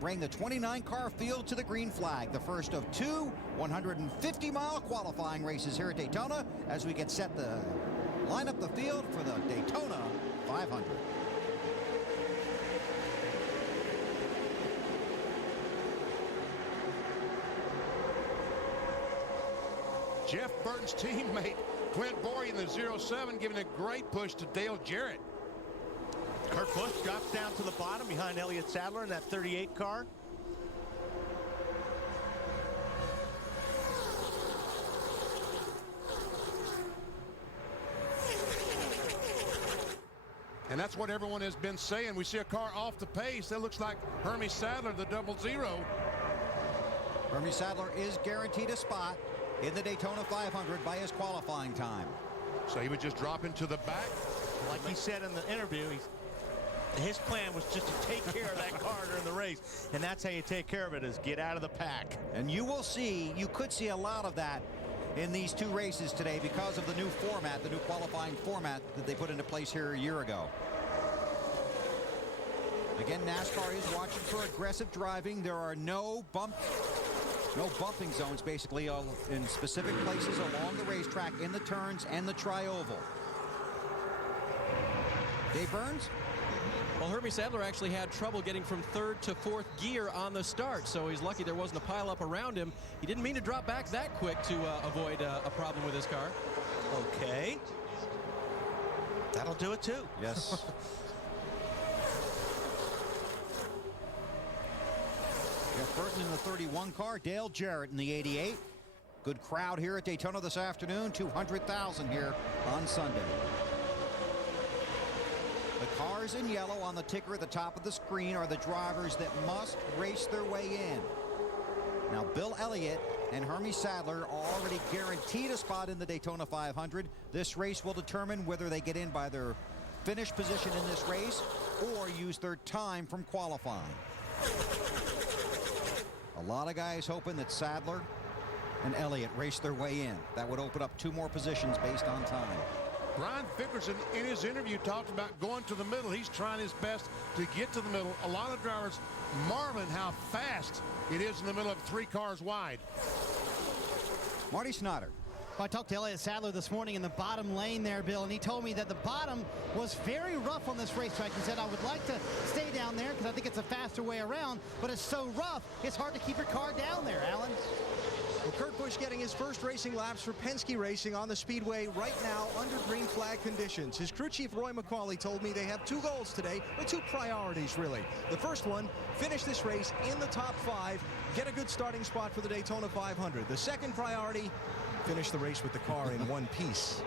bring the 29-car field to the green flag. The first of two 150-mile qualifying races here at Daytona as we get set to line up the field for the Daytona 500. Jeff Burton's teammate, Clint Boyer in the 07, giving a great push to Dale Jarrett. Kurt Busch drops down to the bottom behind Elliott Sadler in that 38 car. And that's what everyone has been saying. We see a car off the pace. That looks like Hermie Sadler, the 00. Hermie Sadler is guaranteed a spot in the Daytona 500 by his qualifying time. So he would just drop into the back? Like he said in the interview, his plan was just to take care of that car during the race. And that's how you take care of it, is get out of the pack. And you could see a lot of that in these two races today because of the new format, the new qualifying format that they put into place here a year ago. Again, NASCAR is watching for aggressive driving. There are no bumping zones, basically, in specific places along the racetrack, in the turns and the tri-oval. Dave Burns? Well, Hermie Sadler actually had trouble getting from third to fourth gear on the start, so he's lucky there wasn't a pileup around him. He didn't mean to drop back that quick to avoid a problem with his car. Okay. That'll do it, too. Yes. Jeff Burton in the 31 car, Dale Jarrett in the 88. Good crowd here at Daytona this afternoon, 200,000 here on Sunday. The cars in yellow on the ticker at the top of the screen are the drivers that must race their way in. Now, Bill Elliott and Hermie Sadler are already guaranteed a spot in the Daytona 500. This race will determine whether they get in by their finish position in this race or use their time from qualifying. A lot of guys hoping that Sadler and Elliott race their way in. That would open up two more positions based on time. Brian Fickerson, in his interview, talked about going to the middle. He's trying his best to get to the middle. A lot of drivers marveling how fast it is in the middle of 3 cars wide. Marty Snotter. I talked to Elliott Sadler this morning in the bottom lane there, Bill, and he told me that the bottom was very rough on this racetrack. He said, I would like to stay down there because I think it's a faster way around, but it's so rough, it's hard to keep your car down there, Alan. Well, Kurt Busch getting his first racing laps for Penske Racing on the speedway right now under green flag conditions. His crew chief, Roy McCauley, told me they have 2 goals today, or 2 priorities, really. The first one, finish this race in the top 5, get a good starting spot for the Daytona 500. The second priority, finish the race with the car in one piece.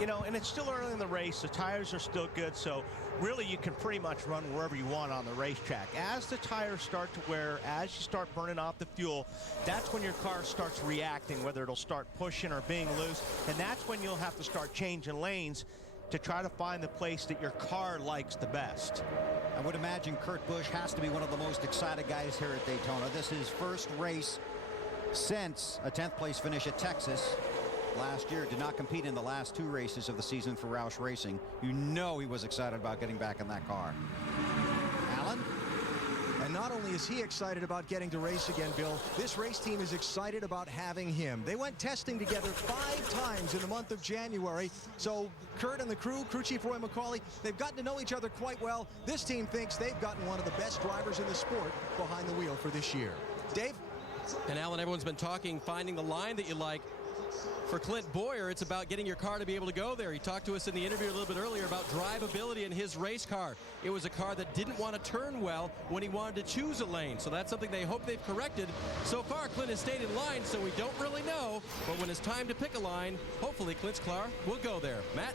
And it's still early in the race. The tires are still good, so really you can pretty much run wherever you want on the racetrack. As the tires start to wear, as you start burning off the fuel, that's when your car starts reacting, whether it'll start pushing or being loose, and that's when you'll have to start changing lanes to try to find the place that your car likes the best. I would imagine Kurt Busch has to be one of the most excited guys here at Daytona. This is his first race since a 10th place finish at Texas last year. Did not compete in the last 2 races of the season for Roush Racing. You know he was excited about getting back in that car. Alan? And not only is he excited about getting to race again, Bill, this race team is excited about having him. They went testing together 5 times in the month of January. So Kurt and the crew chief Roy McCauley, they've gotten to know each other quite well. This team thinks they've gotten one of the best drivers in the sport behind the wheel for this year. Dave? And Alan, everyone's been talking, finding the line that you like. For Clint Boyer, it's about getting your car to be able to go there. He talked to us in the interview a little bit earlier about drivability in his race car. It was a car that didn't want to turn well when he wanted to choose a lane. So that's something they hope they've corrected. So far, Clint has stayed in line, so we don't really know. But when it's time to pick a line, hopefully Clint's car will go there. Matt?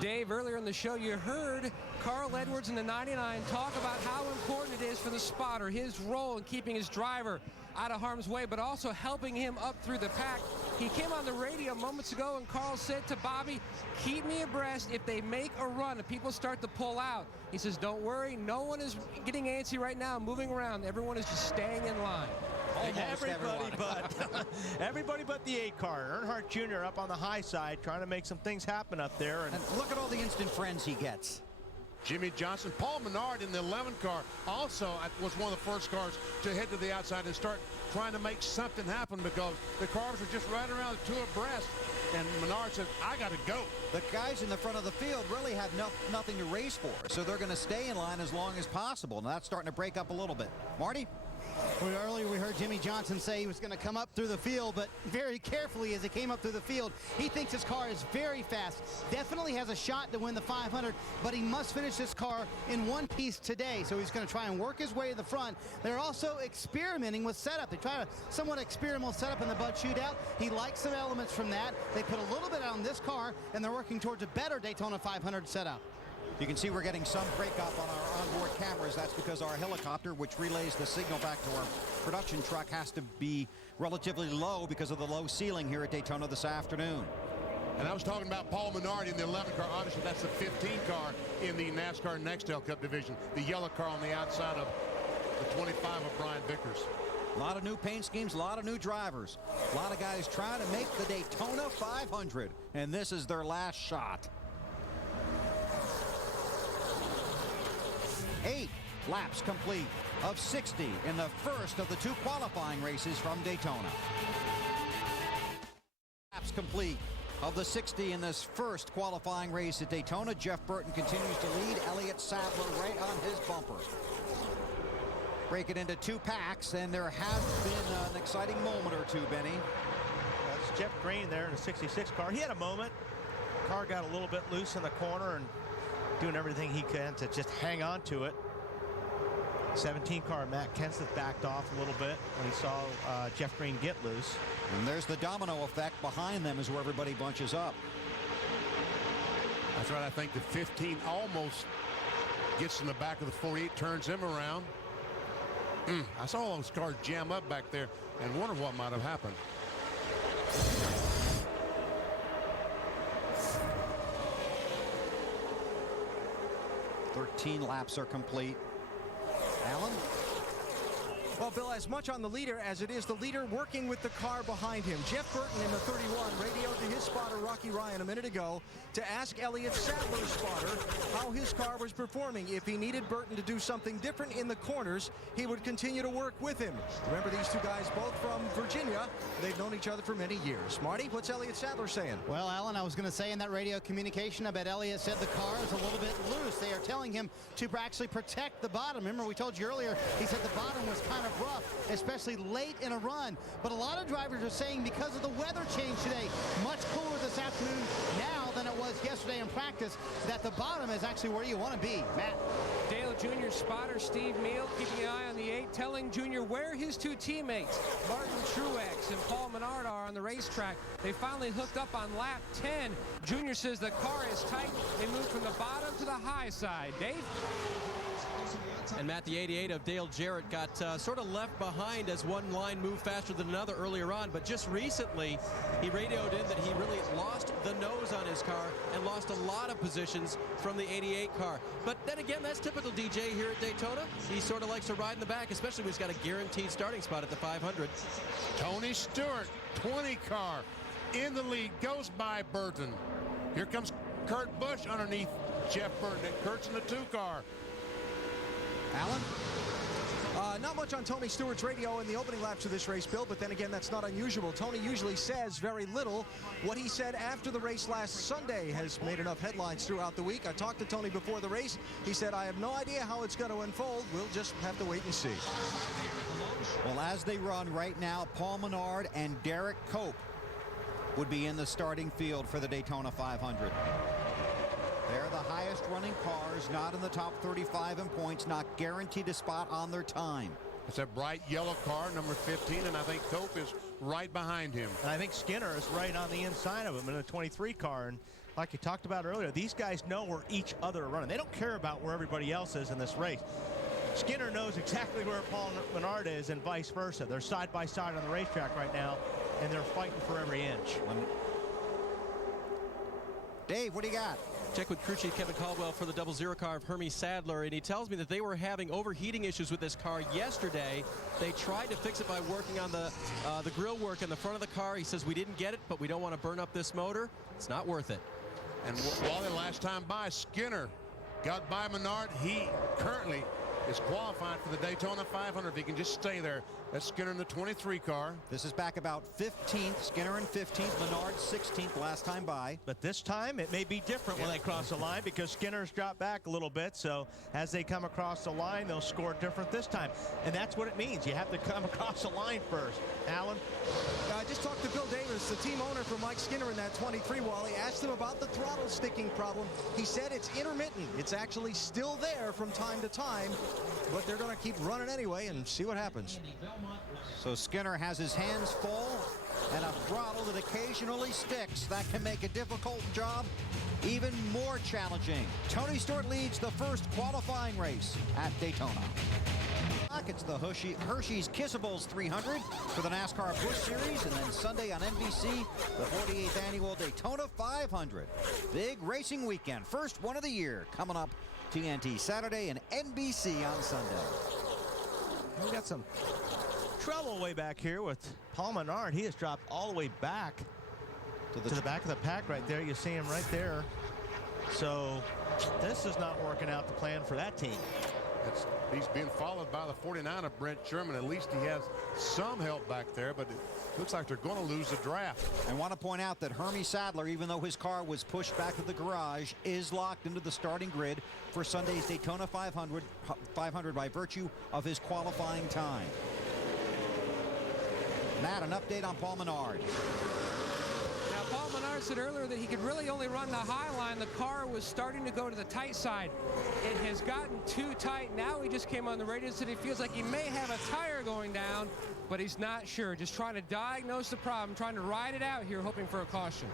Dave, earlier in the show, you heard Carl Edwards in the 99 talk about how important it is for the spotter, his role in keeping his driver out of harm's way, but also helping him up through the pack. He came on the radio moments ago, and Carl said to Bobby, keep me abreast. If they make a run, if people start to pull out, he says, don't worry, no one is getting antsy right now, moving around. Everyone is just staying in line. Everybody but the 8 car. Earnhardt Jr. up on the high side trying to make some things happen up there. And look at all the instant friends he gets. Jimmy Johnson. Paul Menard in the 11 car also was one of the first cars to head to the outside and start trying to make something happen, because the cars were just right around the two abreast, and Menard said, I got to go. The guys in the front of the field really have nothing to race for, so they're going to stay in line as long as possible. Now that's starting to break up a little bit. Marty? Earlier we heard Jimmy Johnson say he was going to come up through the field, but very carefully as he came up through the field. He thinks his car is very fast. Definitely has a shot to win the 500, but he must finish this car in one piece today. So he's going to try and work his way to the front. They're also experimenting with setup. They try to somewhat experiment with setup in the Bud Shootout. He likes some elements from that. They put a little bit on this car, and they're working towards a better Daytona 500 setup. You can see we're getting some breakup on our onboard cameras. That's because our helicopter, which relays the signal back to our production truck, has to be relatively low because of the low ceiling here at Daytona this afternoon. And I was talking about Paul Menard in the 11 car. Obviously, that's the 15 car in the NASCAR Nextel Cup division. The yellow car on the outside of the 25 of Brian Vickers. A lot of new paint schemes, a lot of new drivers. A lot of guys trying to make the Daytona 500. And this is their last shot. 8 laps complete of 60 in the first of the 2 qualifying races from Daytona. Laps complete of the 60 in this first qualifying race at Daytona. Jeff Burton continues to lead. Elliott Sadler right on his bumper. Break it into 2 packs, and there has been an exciting moment or two, Benny. That's Jeff Green there in the 66 car. He had a moment. The car got a little bit loose in the corner and doing everything he can to just hang on to it. 17 car Matt Kenseth backed off a little bit when he saw Jeff Green get loose. And there's the domino effect behind them is where everybody bunches up. That's right. I think the 15 almost gets in the back of the 48, turns him around. I saw all those cars jam up back there and wonder what might have happened. "13 laps are complete." Alan? Well, Bill, as much on the leader as it is the leader working with the car behind him. Jeff Burton in the 31 radioed to his spotter, Rocky Ryan, a minute ago to ask Elliott Sadler's spotter how his car was performing. If he needed Burton to do something different in the corners, he would continue to work with him. Remember, these two guys both from Virginia. They've known each other for many years. Marty, what's Elliott Sadler saying? Well, Alan, I was going to say in that radio communication, I bet Elliott said the car is a little bit loose. They are telling him to actually protect the bottom. Remember, we told you earlier, he said the bottom was kind of rough, especially late in a run. But a lot of drivers are saying because of the weather change today, much cooler this afternoon now than it was yesterday in practice, that the bottom is actually where you want to be. Matt? Dale Jr. spotter Steve Meal keeping an eye on the 8, telling Jr. where his 2 teammates, Martin Truex and Paul Menard, are on the racetrack. They finally hooked up on lap 10. Jr. says the car is tight. They moved from the bottom to the high side. Dave? And Matt, the 88 of Dale Jarrett got sort of left behind as one line moved faster than another earlier on. But just recently, he radioed in that he really lost the nose on his car and lost a lot of positions from the 88 car. But then again, that's typical DJ here at Daytona. He sort of likes to ride in the back, especially when he's got a guaranteed starting spot at the 500. Tony Stewart, 20 car in the lead, goes by Burton. Here comes Kurt Busch underneath Jeff Burton, and Kurt's in the 2 car. Alan? Not much on Tony Stewart's radio in the opening laps of this race, Bill, but then again, that's not unusual. Tony usually says very little. What he said after the race last Sunday has made enough headlines throughout the week. I talked to Tony before the race. He said, I have no idea how it's going to unfold. We'll just have to wait and see. Well, as they run right now, Paul Menard and Derek Cope would be in the starting field for the Daytona 500. They're the highest running cars, not in the top 35 in points, not guaranteed a spot on their time. It's a bright yellow car, number 15, and I think Cope is right behind him. And I think Skinner is right on the inside of him in a 23 car. And like you talked about earlier, these guys know where each other are running. They don't care about where everybody else is in this race. Skinner knows exactly where Paul Menard is and vice versa. They're side by side on the racetrack right now, and they're fighting for every inch. Dave, what do you got? Check with crew chief Kevin Caldwell for the 00 car of Hermie Sadler, and he tells me that they were having overheating issues with this car yesterday. They tried to fix it by working on the grill work in the front of the car. He says, we didn't get it, but we don't want to burn up this motor. It's not worth it. And while the last time by, Skinner got by Menard. He currently is qualified for the Daytona 500 if he can just stay there. That's Skinner in the 23 car. This is back about 15th. Skinner in 15th. Menard 16th last time by. But this time it may be different when they cross the line because Skinner's dropped back a little bit. So as they come across the line, they'll score different this time. And that's what it means. You have to come across the line first. Alan? I just talked to Bill Davis, the team owner for Mike Skinner in that 23, Wally. Asked him about the throttle sticking problem. He said it's intermittent. It's actually still there from time to time, but they're going to keep running anyway and see what happens. So Skinner has his hands full and a throttle that occasionally sticks. That can make a difficult job even more challenging. Tony Stewart leads the first qualifying race at Daytona. It's the Hershey's Kissables 300 for the NASCAR Busch Series, and then Sunday on NBC, the 48th annual Daytona 500. Big racing weekend, first one of the year, coming up TNT Saturday and NBC on Sunday. We got some trouble way back here with Paul Menard. He has dropped all the way back to the back of the pack right there. You see him right there. So this is not working out the plan for that team. He's being followed by the 49 of Brent Sherman. At least he has some help back there, but it looks like they're going to lose the draft. I want to point out that Hermie Sadler, even though his car was pushed back to the garage, is locked into the starting grid for Sunday's Daytona 500 by virtue of his qualifying time. Matt, an update on Paul Menard. Now, Paul Menard said earlier that he could really only run the high line. The car was starting to go to the tight side. It has gotten too tight. Now he just came on the radio and said he feels like he may have a tire going down, but he's not sure. Just trying to diagnose the problem, trying to ride it out here, hoping for a caution.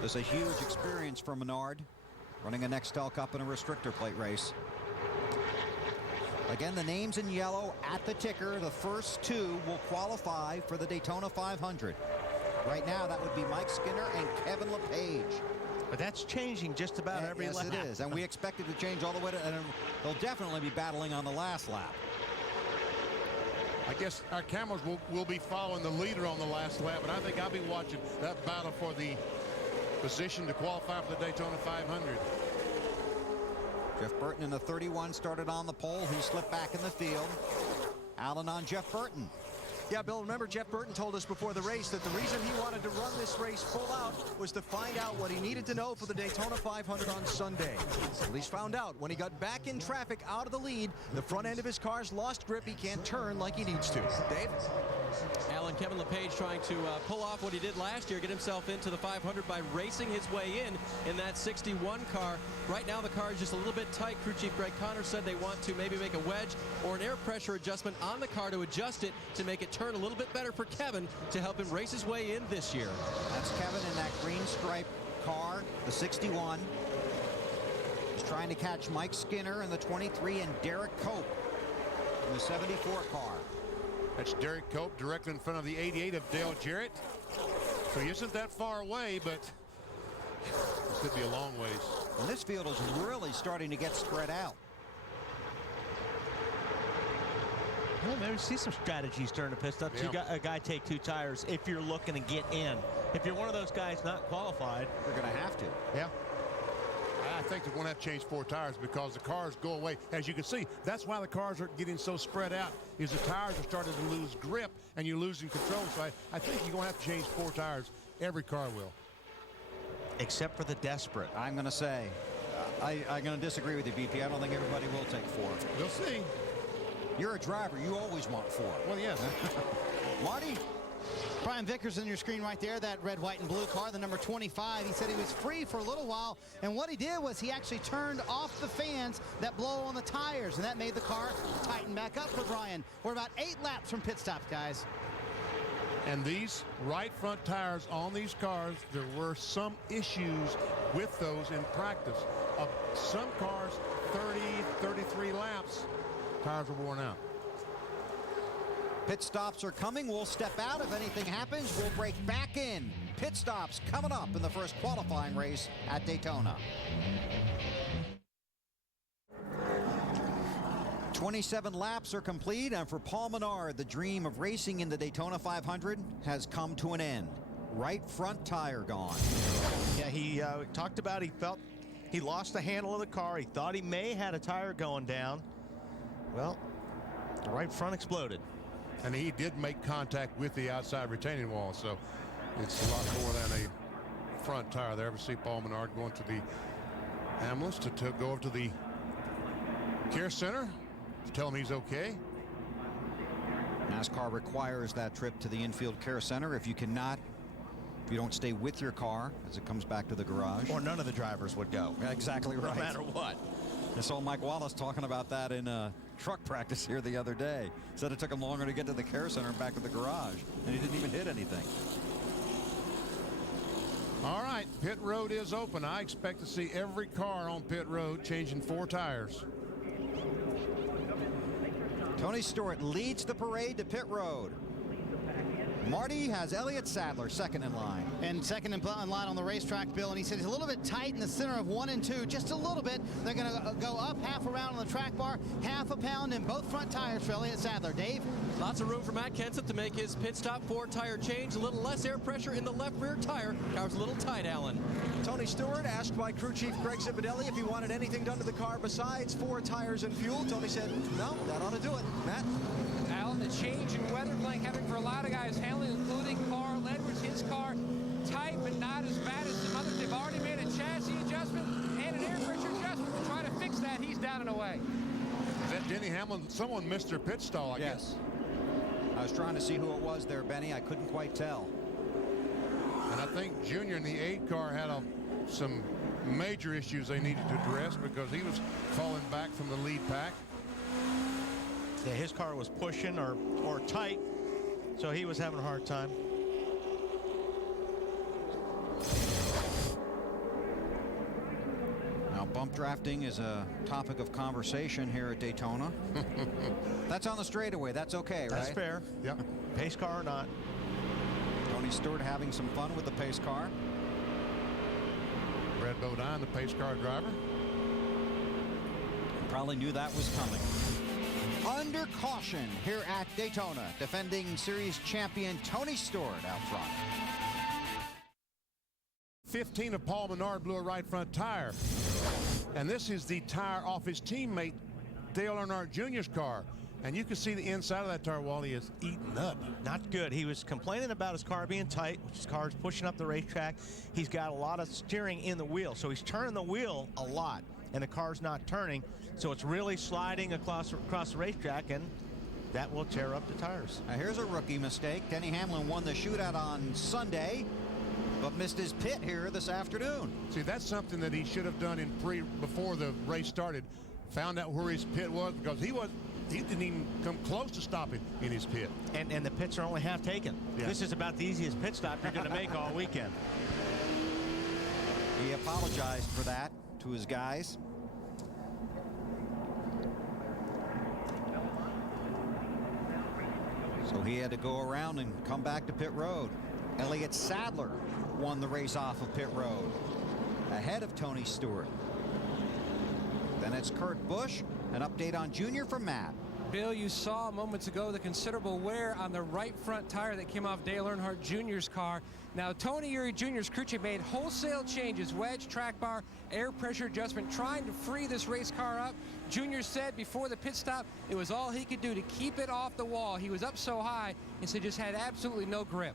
There's a huge experience for Menard, running a Nextel Cup in a restrictor plate race. Again, the names in yellow at the ticker. The first two will qualify for the Daytona 500. Right now, that would be Mike Skinner and Kevin LePage. But that's changing just about every lap. Yes, it is. And we expect it to change all the way to, and they'll definitely be battling on the last lap. I guess our cameras will be following the leader on the last lap, but I think I'll be watching that battle for the position to qualify for the Daytona 500. Jeff Burton in the 31 started on the pole. He slipped back in the field. Allen on Jeff Burton. Yeah, Bill, remember Jeff Burton told us before the race that the reason he wanted to run this race full out was to find out what he needed to know for the Daytona 500 on Sunday. At least found out when he got back in traffic out of the lead, the front end of his car's lost grip. He can't turn like he needs to. Dave? Alan, Kevin LePage trying to pull off what he did last year, get himself into the 500 by racing his way in that 61 car. Right now the car is just a little bit tight. Crew Chief Greg Connors said they want to maybe make a wedge or an air pressure adjustment on the car to adjust it to make it turn a little bit better for Kevin to help him race his way in this year. That's Kevin in that green stripe car, the 61. He's trying to catch Mike Skinner in the 23 and Derek Cope in the 74 car. That's Derek Cope directly in front of the 88 of Dale Jarrett. So he isn't that far away, but this could be a long ways. And this field is really starting to get spread out. Well, maybe see some strategies starting to pit up. Yeah. You got a guy take two tires if you're looking to get in. If you're one of those guys not qualified, You're going to have to. yeah. I think they're going to have to change 4 tires because the cars go away. As you can see, that's why the cars are getting so spread out, is the tires are starting to lose grip and you're losing control. So I think you're going to have to change 4 tires. Every car will. Except for the desperate. I'm going to say, I'm going to disagree with you, BP. I don't think everybody will take 4. We'll see. You're a driver. You always want 4. Well, yes. Marty? Brian Vickers on your screen right there, that red, white, and blue car, the number 25. He said he was free for a little while, and what he did was he actually turned off the fans that blow on the tires, and that made the car tighten back up for Brian. We're about 8 laps from pit stop, guys. And these right front tires on these cars, there were some issues with those in practice. Some cars, 30, 33 laps, tires were worn out. Pit stops are coming. We'll step out. If anything happens, we'll break back in. Pit stops coming up in the first qualifying race at Daytona. 27 laps are complete, and for Paul Menard, the dream of racing in the Daytona 500 has come to an end. Right front tire gone. Yeah, he talked about he felt He lost the handle of the car. He thought he may had a tire going down. Well, the right front exploded. And he did make contact with the outside retaining wall, so it's a lot more than a front tire there. We see Paul Menard going to the ambulance to go over to the care center to tell him he's okay. NASCAR requires that trip to the infield care center. If you don't stay with your car as it comes back to the garage. Or none of the drivers would go. Exactly right. No matter what. I saw Mike Wallace talking about that in truck practice here the other day. Said it took him longer to get to the care center and back to the garage, and he didn't even hit anything. All right, pit road is open. I expect to see every car on pit road changing 4 tires. Tony Stewart leads the parade to pit road. Marty has Elliott Sadler second in line. And second in line on the racetrack, Bill, and he said he's a little bit tight in the center of 1 and 2, just a little bit. They're going to go up half a round on the track bar, half a pound in both front tires for Elliott Sadler. Dave? Lots of room for Matt Kenseth to make his pit stop 4-tire change. A little less air pressure in the left rear tire. Car's a little tight, Alan. Tony Stewart asked by crew chief Greg Zipadelli if he wanted anything done to the car besides 4 tires and fuel. Tony said, no, that ought to do it. Matt? Alan, the change in weather blank having for a lot of guys handling, including Carl Edwards, his car tight but not as bad as some others. They've already made a chassis adjustment and an air pressure adjustment to try to fix that. He's down and away. Is that Denny Hamlin? Someone missed their pit stall, I guess. I was trying to see who it was there, Benny. I couldn't quite tell. And I think Junior in the 8 car had some major issues they needed to address because he was falling back from the lead pack. Yeah, his car was pushing or tight, so he was having a hard time. Now, bump drafting is a topic of conversation here at Daytona. That's on the straightaway. That's okay, right? That's fair. Yep. Pace car or not. Tony Stewart having some fun with the pace car. Brad Bodine, the pace car driver. Probably knew that was coming. Under caution here at Daytona, defending series champion Tony Stewart out front. 15 of Paul Menard blew a right front tire. And this is the tire off his teammate Dale Earnhardt Jr.'s car. And you can see the inside of that tire while he is eaten up. Not good. He was complaining about his car being tight, which his car is pushing up the racetrack. He's got a lot of steering in the wheel, so he's turning the wheel a lot, and the car's not turning. So it's really sliding across the racetrack, and that will tear up the tires. Now here's a rookie mistake. Denny Hamlin won the shootout on Sunday, but missed his pit here this afternoon. See, that's something that he should have done before the race started. Found out where his pit was because he didn't even come close to stopping in his pit. And the pits are only half taken. Yeah. This is about the easiest pit stop you're going to make all weekend. He apologized for that to his guys. So he had to go around and come back to pit road. Elliott Sadler won the race off of pit road ahead of Tony Stewart. Then it's Kurt Busch. An update on Junior from Matt. Bill, you saw moments ago the considerable wear on the right front tire that came off Dale Earnhardt Jr.'s car. Now, Tony Eury Jr.'s crew chief made wholesale changes, wedge, track bar, air pressure adjustment, trying to free this race car up. Jr. said before the pit stop it was all he could do to keep it off the wall. He was up so high, and so just had absolutely no grip.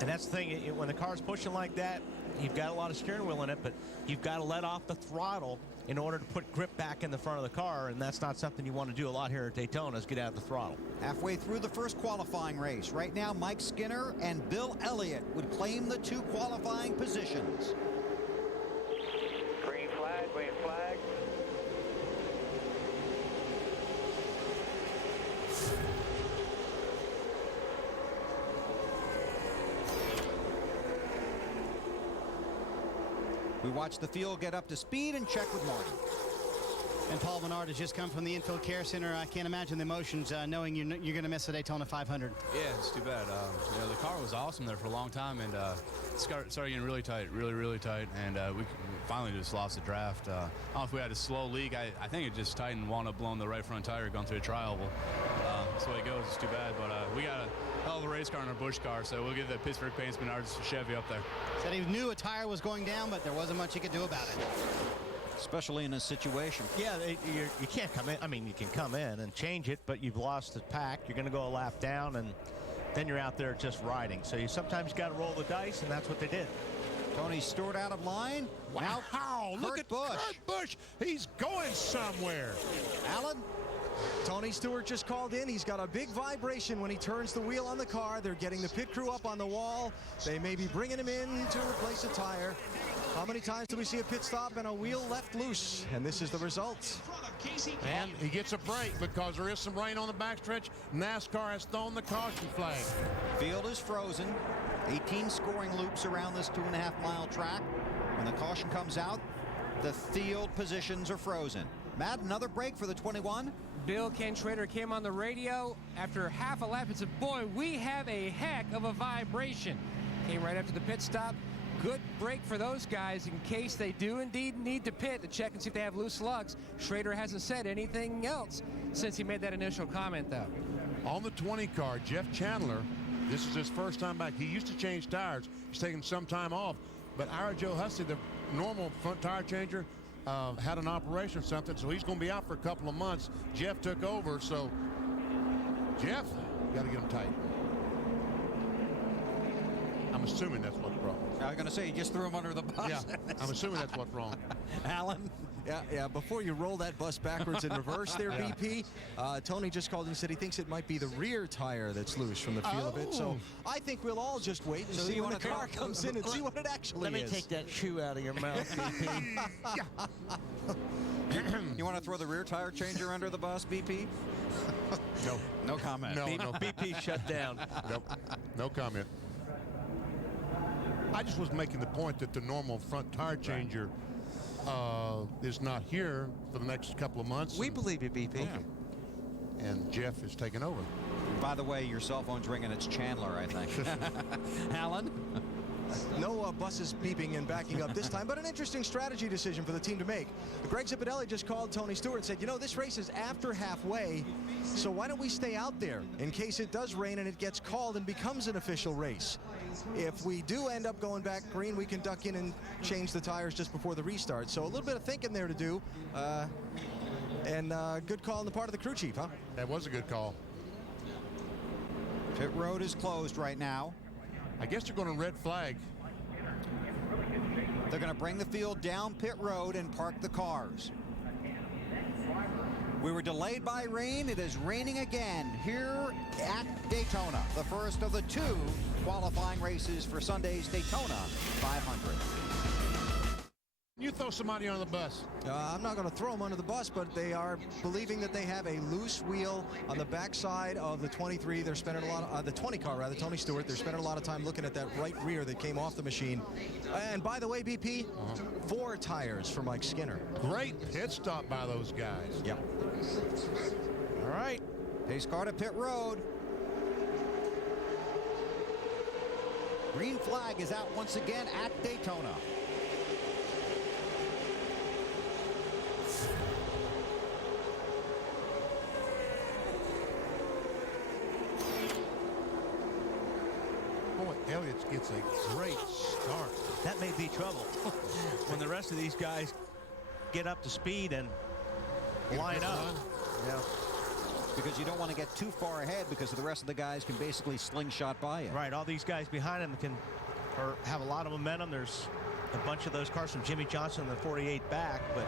And that's the thing, when the car's pushing like that, you've got a lot of steering wheel in it, but you've got to let off the throttle in order to put grip back in the front of the car, and that's not something you want to do a lot here at Daytona, is get out of the throttle. Halfway through the first qualifying race. Right now, Mike Skinner and Bill Elliott would claim the 2 qualifying positions. Green flag, green flag. We watch the field get up to speed and check with Marty. And Paul Menard has just come from the infield care center. I can't imagine the emotions knowing you're going to miss the Daytona 500. Yeah, it's too bad. The car was awesome there for a long time, and it started getting really tight, really tight, and we finally just lost the draft. I don't know if we had a slow leak. I think it just tightened, wound up blowing the right front tire, going through a trial. That's the way it goes. It's too bad. But we got a hell of a race car and a Busch car, so we'll give the Pittsburgh Paints Menards Chevy up there. Said he knew a tire was going down, but there wasn't much he could do about it. Especially in this situation. Yeah, you can't come in. I mean, you can come in and change it, but you've lost the pack. You're going to go a lap down, and then you're out there just riding. So you sometimes got to roll the dice, and that's what they did. Tony Stewart out of line. Wow, look at Busch. Kurt Busch. He's going somewhere. Alan? Tony Stewart just called in. He's got a big vibration when he turns the wheel on the car. They're getting the pit crew up on the wall. They may be bringing him in to replace a tire. How many times do we see a pit stop and a wheel left loose? And this is the result. And he gets a break because there is some rain on the backstretch. NASCAR has thrown the caution flag. Field is frozen. 18 scoring loops around this 2.5-mile track. When the caution comes out, the field positions are frozen. Matt, another break for the 21. Bill Ken Schrader came on the radio after half a lap and said, boy, we have a heck of a vibration. Came right after the pit stop. Good break for those guys in case they do indeed need to pit to check and see if they have loose lugs. Schrader hasn't said anything else since he made that initial comment, though. On the 20 car, Jeff Chandler, this is his first time back. He used to change tires. He's taken some time off. But our Joe Hussey, the normal front tire changer, had an operation or something, so he's going to be out for a couple of months. Jeff took over, so Jeff, got to get him tight. I'm assuming that's what's wrong. I was going to say, you just threw him under the bus. Yeah, I'm assuming that's what's wrong. Alan? Yeah, before you roll that bus backwards in reverse there, BP, Tony just called and said he thinks it might be the rear tire that's loose from the feel of it. So I think we'll all just wait and see when the car comes in and see what it actually is. Let me take that shoe out of your mouth, BP. You want to throw the rear tire changer under the bus, BP? No. No comment. No. BP shut down. Nope. No comment. I just was making the point that the normal front tire changer is not here for the next couple of months. We believe you, BP. Okay. And Jeff is taking over. By the way, your cell phone's ringing. It's Chandler, I think. Alan? No buses beeping and backing up this time, but an interesting strategy decision for the team to make. Greg Zipadelli just called Tony Stewart and said, you know, this race is after halfway, so why don't we stay out there in case it does rain and it gets called and becomes an official race. If we do end up going back green, we can duck in and change the tires just before the restart. So a little bit of thinking there to do, and good call on the part of the crew chief, huh? That was a good call. Pit road is closed right now. I guess they're going to red flag. They're going to bring the field down pit road and park the cars. We were delayed by rain. It is raining again here at Daytona, the first of the 2 qualifying races for Sunday's Daytona 500. You throw somebody on the bus. I'm not going to throw them under the bus, but they are believing that they have a loose wheel on the backside of the 23. They're spending a lot of, the 20 car rather, Tony Stewart. They're spending a lot of time looking at that right rear that came off the machine. And by the way, BP, 4 tires for Mike Skinner. Great pit stop by those guys. Yep. All right. Pace car to pit road. Green flag is out once again at Daytona. Boy, Elliott gets a great start. That may be trouble when the rest of these guys get up to speed and line up. Yeah. Because you don't want to get too far ahead because the rest of the guys can basically slingshot by you. Right, all these guys behind him can have a lot of momentum. There's a bunch of those cars from Jimmy Johnson in the 48 back, but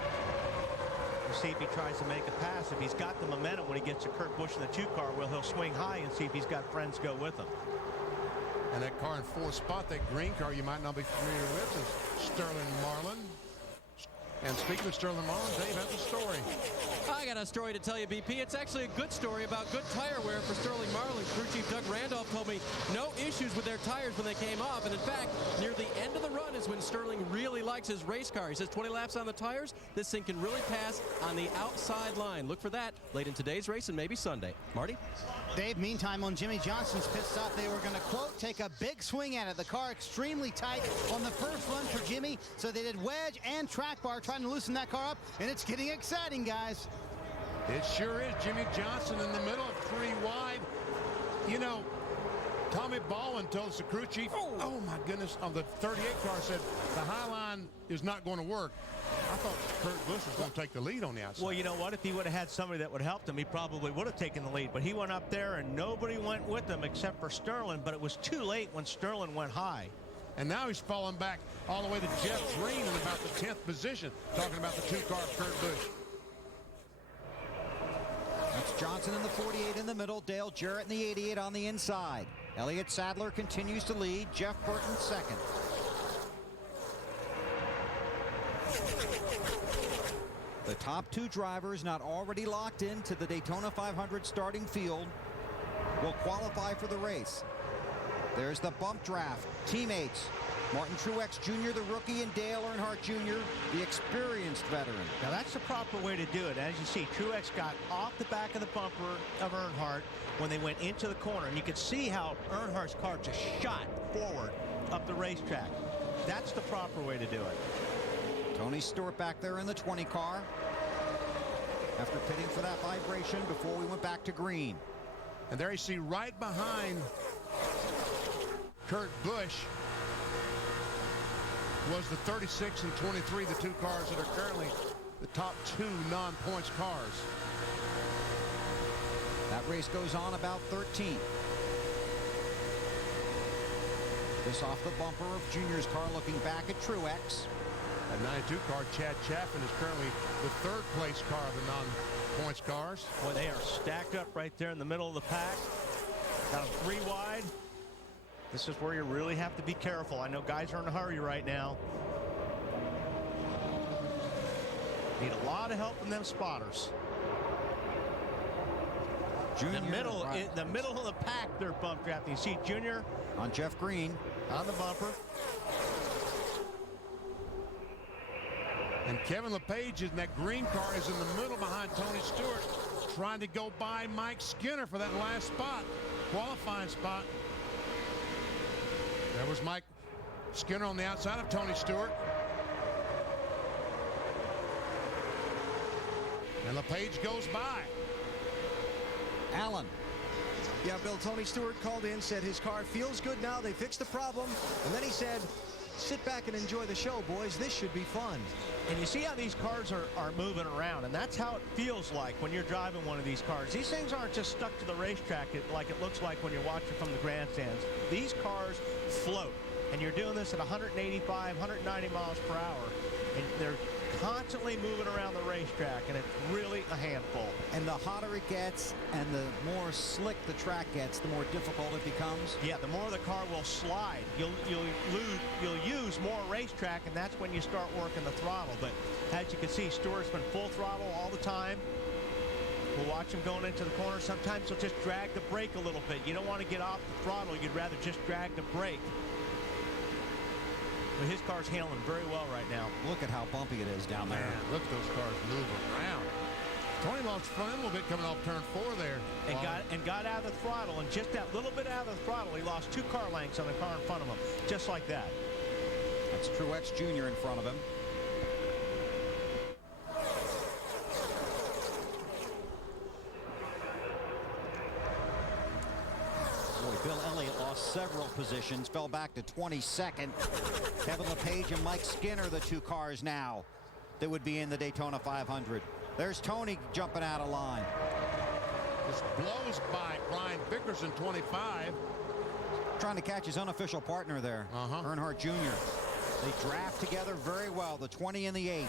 we'll see if he tries to make a pass. If he's got the momentum when he gets to Kurt Busch in the 2 car, well, he'll swing high and see if he's got friends go with him. And that car in 4th spot, that green car you might not be familiar with, is Sterling Marlin. And speaking of Sterling Marlin, Dave has a story. I got a story to tell you, BP. It's actually a good story about good tire wear for Sterling Marlin. Crew Chief Doug Randolph told me no issues with their tires when they came off. And in fact, near the end of the run is when Sterling really likes his race car. He says 20 laps on the tires, this thing can really pass on the outside line. Look for that late in today's race and maybe Sunday. Marty? Dave, meantime, on Jimmy Johnson's pit stop, they were going to, quote, take a big swing at it. The car extremely tight on the first run for Jimmy, so they did wedge and track bar trying to loosen that car up, and it's getting exciting, guys. It sure is. Jimmy Johnson in the middle of 3 wide. You know, Tommy Baldwin told us, the crew chief, oh my goodness, of the 38 car said the high line is not going to work. I thought Kurt Busch was going to take the lead on the outside. Well, you know what? If he would have had somebody that would have helped him, he probably would have taken the lead. But he went up there, and nobody went with him except for Sterling. But it was too late when Sterling went high. And now he's falling back all the way to Jeff Green in about the 10th position, talking about the 2 car Kurt Busch. That's Johnson in the 48 in the middle, Dale Jarrett in the 88 on the inside. Elliott Sadler continues to lead, Jeff Burton second. The top 2 drivers not already locked into the Daytona 500 starting field will qualify for the race. There's the bump draft. Teammates, Martin Truex Jr., the rookie, and Dale Earnhardt Jr., the experienced veteran. Now, that's the proper way to do it. As you see, Truex got off the back of the bumper of Earnhardt when they went into the corner. And you could see how Earnhardt's car just shot forward up the racetrack. That's the proper way to do it. Tony Stewart back there in the 20 car after pitting for that vibration before we went back to green. And there you see right behind Kurt Busch was the 36 and 23, the 2 cars that are currently the top 2 non-points cars. That race goes on about 13th. This off the bumper of Junior's car, looking back at Truex. That 92 car, Chad Chaffin, is currently the 3rd place car of the non-points cars. Boy, they are stacked up right there in the middle of the pack. Got them 3 wide. This is where you really have to be careful. I know guys are in a hurry right now. Need a lot of help from them spotters. Junior, in right. the middle of the pack, they're bump drafting. You see Junior on Jeff Green on the bumper. And Kevin LePage in that green car is in the middle behind Tony Stewart, trying to go by Mike Skinner for that last spot, qualifying spot. There was Mike Skinner on the outside of Tony Stewart. And LePage goes by. Allen. Yeah, Bill, Tony Stewart called in, said his car feels good now. They fixed the problem. And then he said, sit back and enjoy the show, boys. This should be fun. And you see how these cars are moving around, and that's how it feels like when you're driving one of these cars. These things aren't just stuck to the racetrack like it looks like when you're watching from the grandstands. These cars float, and you're doing this at 185, 190 miles per hour, and they're constantly moving around the racetrack, and it's really a handful. And the hotter it gets and the more slick the track gets, the more difficult it becomes. Yeah, the more the car will slide. You'll use more racetrack, and that's when you start working the throttle. But as you can see, Stewart's been full throttle all the time. We'll watch him going into the corner. Sometimes he'll just drag the brake a little bit. You don't want to get off the throttle. You'd rather just drag the brake. But his car's handling very well right now. Look at how bumpy it is down there. Man, look at those cars moving around. Tony lost front end a little bit coming off turn 4 there. And got out of the throttle, and just that little bit out of the throttle, he lost 2 car lengths on the car in front of him, just like that. That's Truex Jr. in front of him. Boy, Bill Elliott lost several positions, fell back to 22nd. Kevin LePage and Mike Skinner, the 2 cars now that would be in the Daytona 500. There's Tony jumping out of line. Just blows by Brian Vickers in 25. Trying to catch his unofficial partner there, Earnhardt Jr. They draft together very well, the 20 and the 8.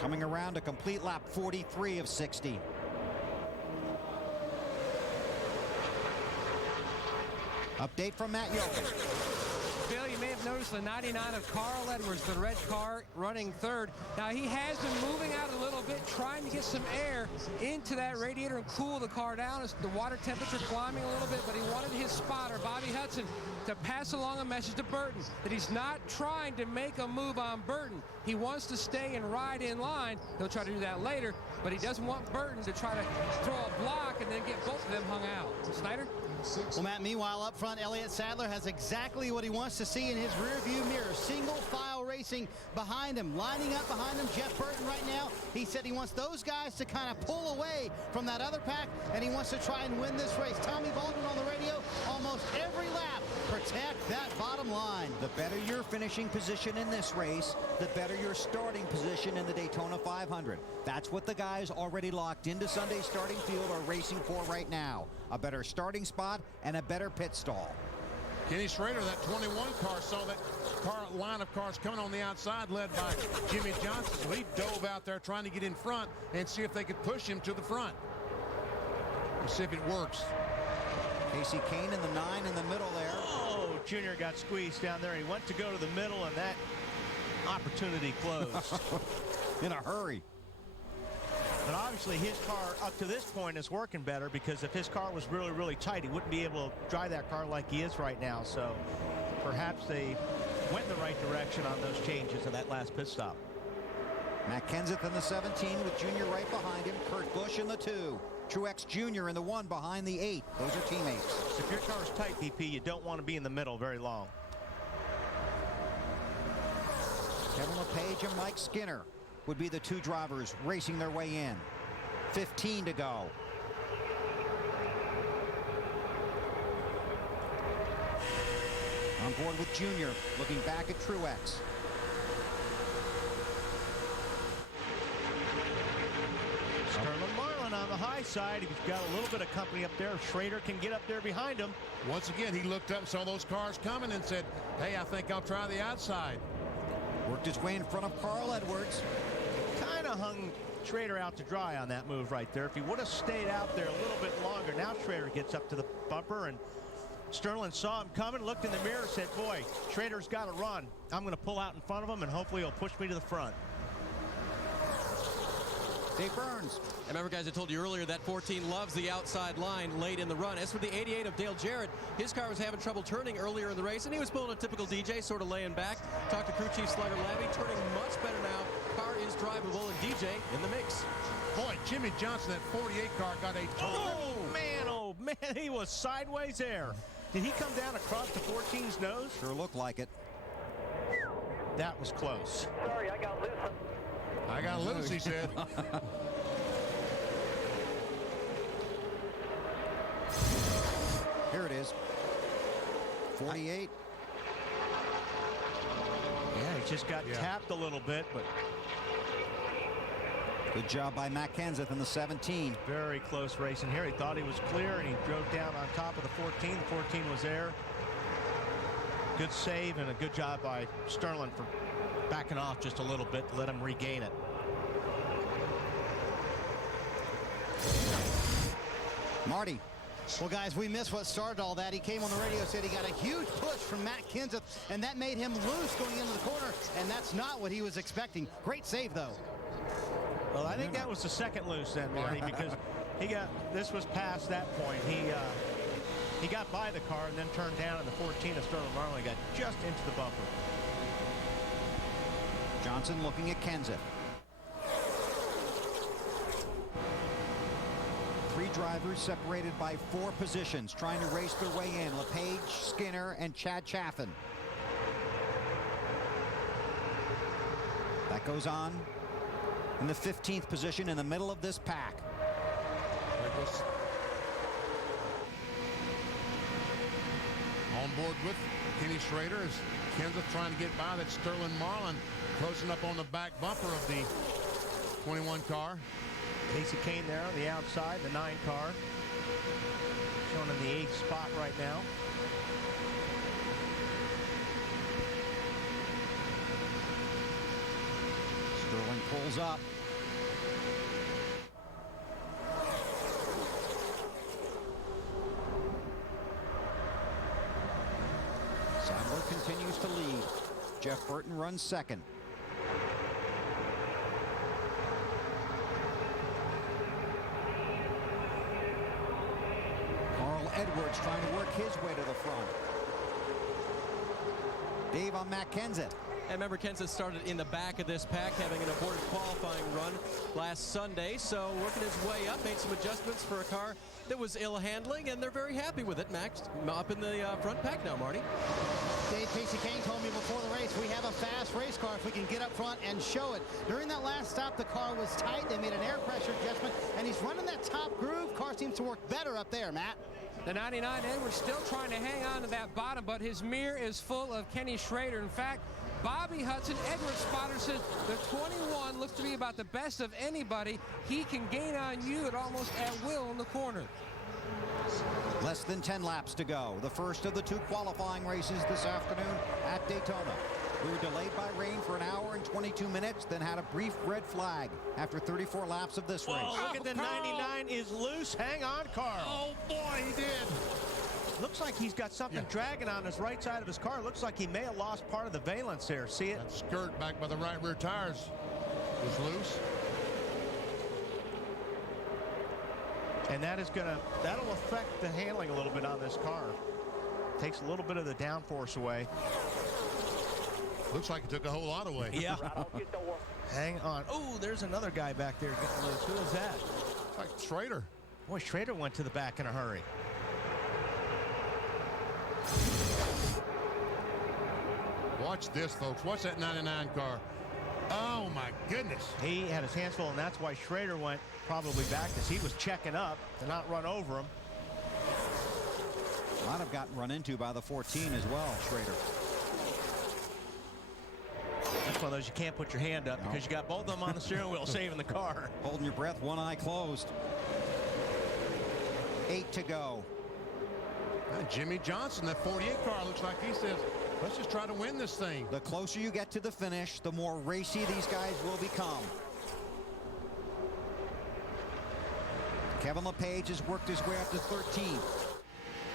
Coming around a complete lap, 43 of 60. Update from Matt Yoakum. Bill, you may have noticed the 99 of Carl Edwards, the red car, running 3rd. Now, he has been moving out a little bit, trying to get some air into that radiator and cool the car down. As the water temperature climbing a little bit, but he wanted his spotter, Bobby Hudson, to pass along a message to Burton that he's not trying to make a move on Burton. He wants to stay and ride in line. He'll try to do that later, but he doesn't want Burton to try to throw a block and then get both of them hung out. Snyder? Well, Matt, meanwhile, up front, Elliott Sadler has exactly what he wants to see in his rearview mirror. Single file racing behind him, lining up behind him. Jeff Burton right now, he said he wants those guys to kind of pull away from that other pack, and he wants to try and win this race. Tommy Baldwin on the radio, almost every lap, protect that bottom line. The better your finishing position in this race, the better your starting position in the Daytona 500. That's what the guys already locked into Sunday's starting field are racing for right now. A better starting spot and a better pit stall. Kenny Schrader, that 21 car, saw that line of cars coming on the outside led by Jimmy Johnson. So he dove out there trying to get in front and see if they could push him to the front. Let's see if it works. Casey Kane in the 9 in the middle there. Oh, Junior got squeezed down there. He went to go to the middle, and that opportunity closed. In a hurry. But obviously his car up to this point is working better, because if his car was really, really tight, he wouldn't be able to drive that car like he is right now. So perhaps they went in the right direction on those changes in that last pit stop. Matt Kenseth in the 17 with Junior right behind him. Kurt Busch in the 2. Truex Jr. in the 1 behind the 8. Those are teammates. If your car's tight, DP, you don't want to be in the middle very long. Kevin LePage and Mike Skinner would be the 2 drivers racing their way in. 15 to go. On board with Junior, looking back at Truex. Sterling Marlin on the high side. He's got a little bit of company up there. Schrader can get up there behind him. Once again, he looked up and saw those cars coming and said, hey, I think I'll try the outside. Worked his way in front of Carl Edwards. Kind of hung Schrader out to dry on that move right there. If he would have stayed out there a little bit longer. Now Schrader gets up to the bumper, and Sterling saw him coming, looked in the mirror, said, boy, Schrader's got to run. I'm going to pull out in front of him, and hopefully he'll push me to the front. Dave Burns. I remember, guys, I told you earlier that 14 loves the outside line late in the run. As for the 88 of Dale Jarrett, his car was having trouble turning earlier in the race, and he was pulling a typical DJ, sort of laying back. Talked to crew chief Slugger Labby, turning much better now. Car is drivable, and DJ in the mix. Boy, Jimmy Johnson, that 48 car, got a Oh, man, he was sideways there. Did he come down across the 14's nose? Sure looked like it. That was close. Sorry, I got loose. I got loose, he said. Here it is. 48. Yeah, he just got tapped a little bit, but Good job by Matt Kenseth in the 17. very close racing here. He thought he was clear, and he drove down on top of the 14. The 14 was there. Good save and a good job by Sterling for backing off just a little bit to let him regain it. Marty. Well, guys, we missed what started all that. He came on the radio, said he got a huge push from Matt Kenseth, and that made him loose going into the corner, and that's not what he was expecting. Great save, though. Well, I think that was the second loose then, Marty, because this was past that point. He got by the car and then turned down, and the 14 of Sterling Marlin got just into the bumper. Johnson looking at Kenseth. 3 drivers separated by 4 positions, trying to race their way in. LePage, Skinner, and Chad Chaffin. That goes on in the 15th position in the middle of this pack. On board with Kenny Schrader is Kenseth trying to get by that Sterling Marlin, closing up on the back bumper of the 21 car. Casey Kane there on the outside, the 9 car. Shown in the 8th spot right now. Sterling pulls up. Sadler continues to lead. Jeff Burton runs second. Carl Edwards trying to work his way to the front. Dave on Matt Kenseth. And remember, Kenseth started in the back of this pack, having an aborted qualifying run last Sunday. So working his way up, made some adjustments for a car that was ill handling, and they're very happy with it. Max up in the front pack now, Marty. Dave Casey Kane told me before the race, we have a fast race car if we can get up front and show it. During that last stop, the car was tight. They made an air pressure adjustment, and he's running that top groove. Car seems to work better up there, Matt. The 99 Edwards still trying to hang on to that bottom, but his mirror is full of Kenny Schrader. In fact, Bobby Hudson, Edwards spotter, says the 21 looks to be about the best of anybody. He can gain on you at almost at will in the corner. Less than 10 laps to go. The first of the 2 qualifying races this afternoon at Daytona. We were delayed by rain for an hour and 22 minutes, then had a brief red flag after 34 laps of this race. Look at the 99 is loose. Hang on, Carl. Oh, boy, he did. Looks like he's got something dragging on his right side of his car. Looks like he may have lost part of the valence there. See it? That skirt back by the right rear tires was loose. And that'll affect the handling a little bit on this car. Takes a little bit of the downforce away. Looks like it took a whole lot away. Yeah. Hang on. Oh, there's another guy back there getting loose. Who is that? It's like Schrader. Boy, Schrader went to the back in a hurry. Watch this, folks. Watch that 99 car. Oh, my goodness. He had his hands full, and that's why Schrader went probably back, as he was checking up to not run over him. Might have gotten run into by the 14 as well, Schrader. That's one of those you can't put your hand up because you got both of them on the steering wheel saving the car. Holding your breath, one eye closed. 8 to go. Jimmy Johnson, that 48 car, looks like he says, let's just try to win this thing. The closer you get to the finish, the more racy these guys will become. Kevin LePage has worked his way up to 13th.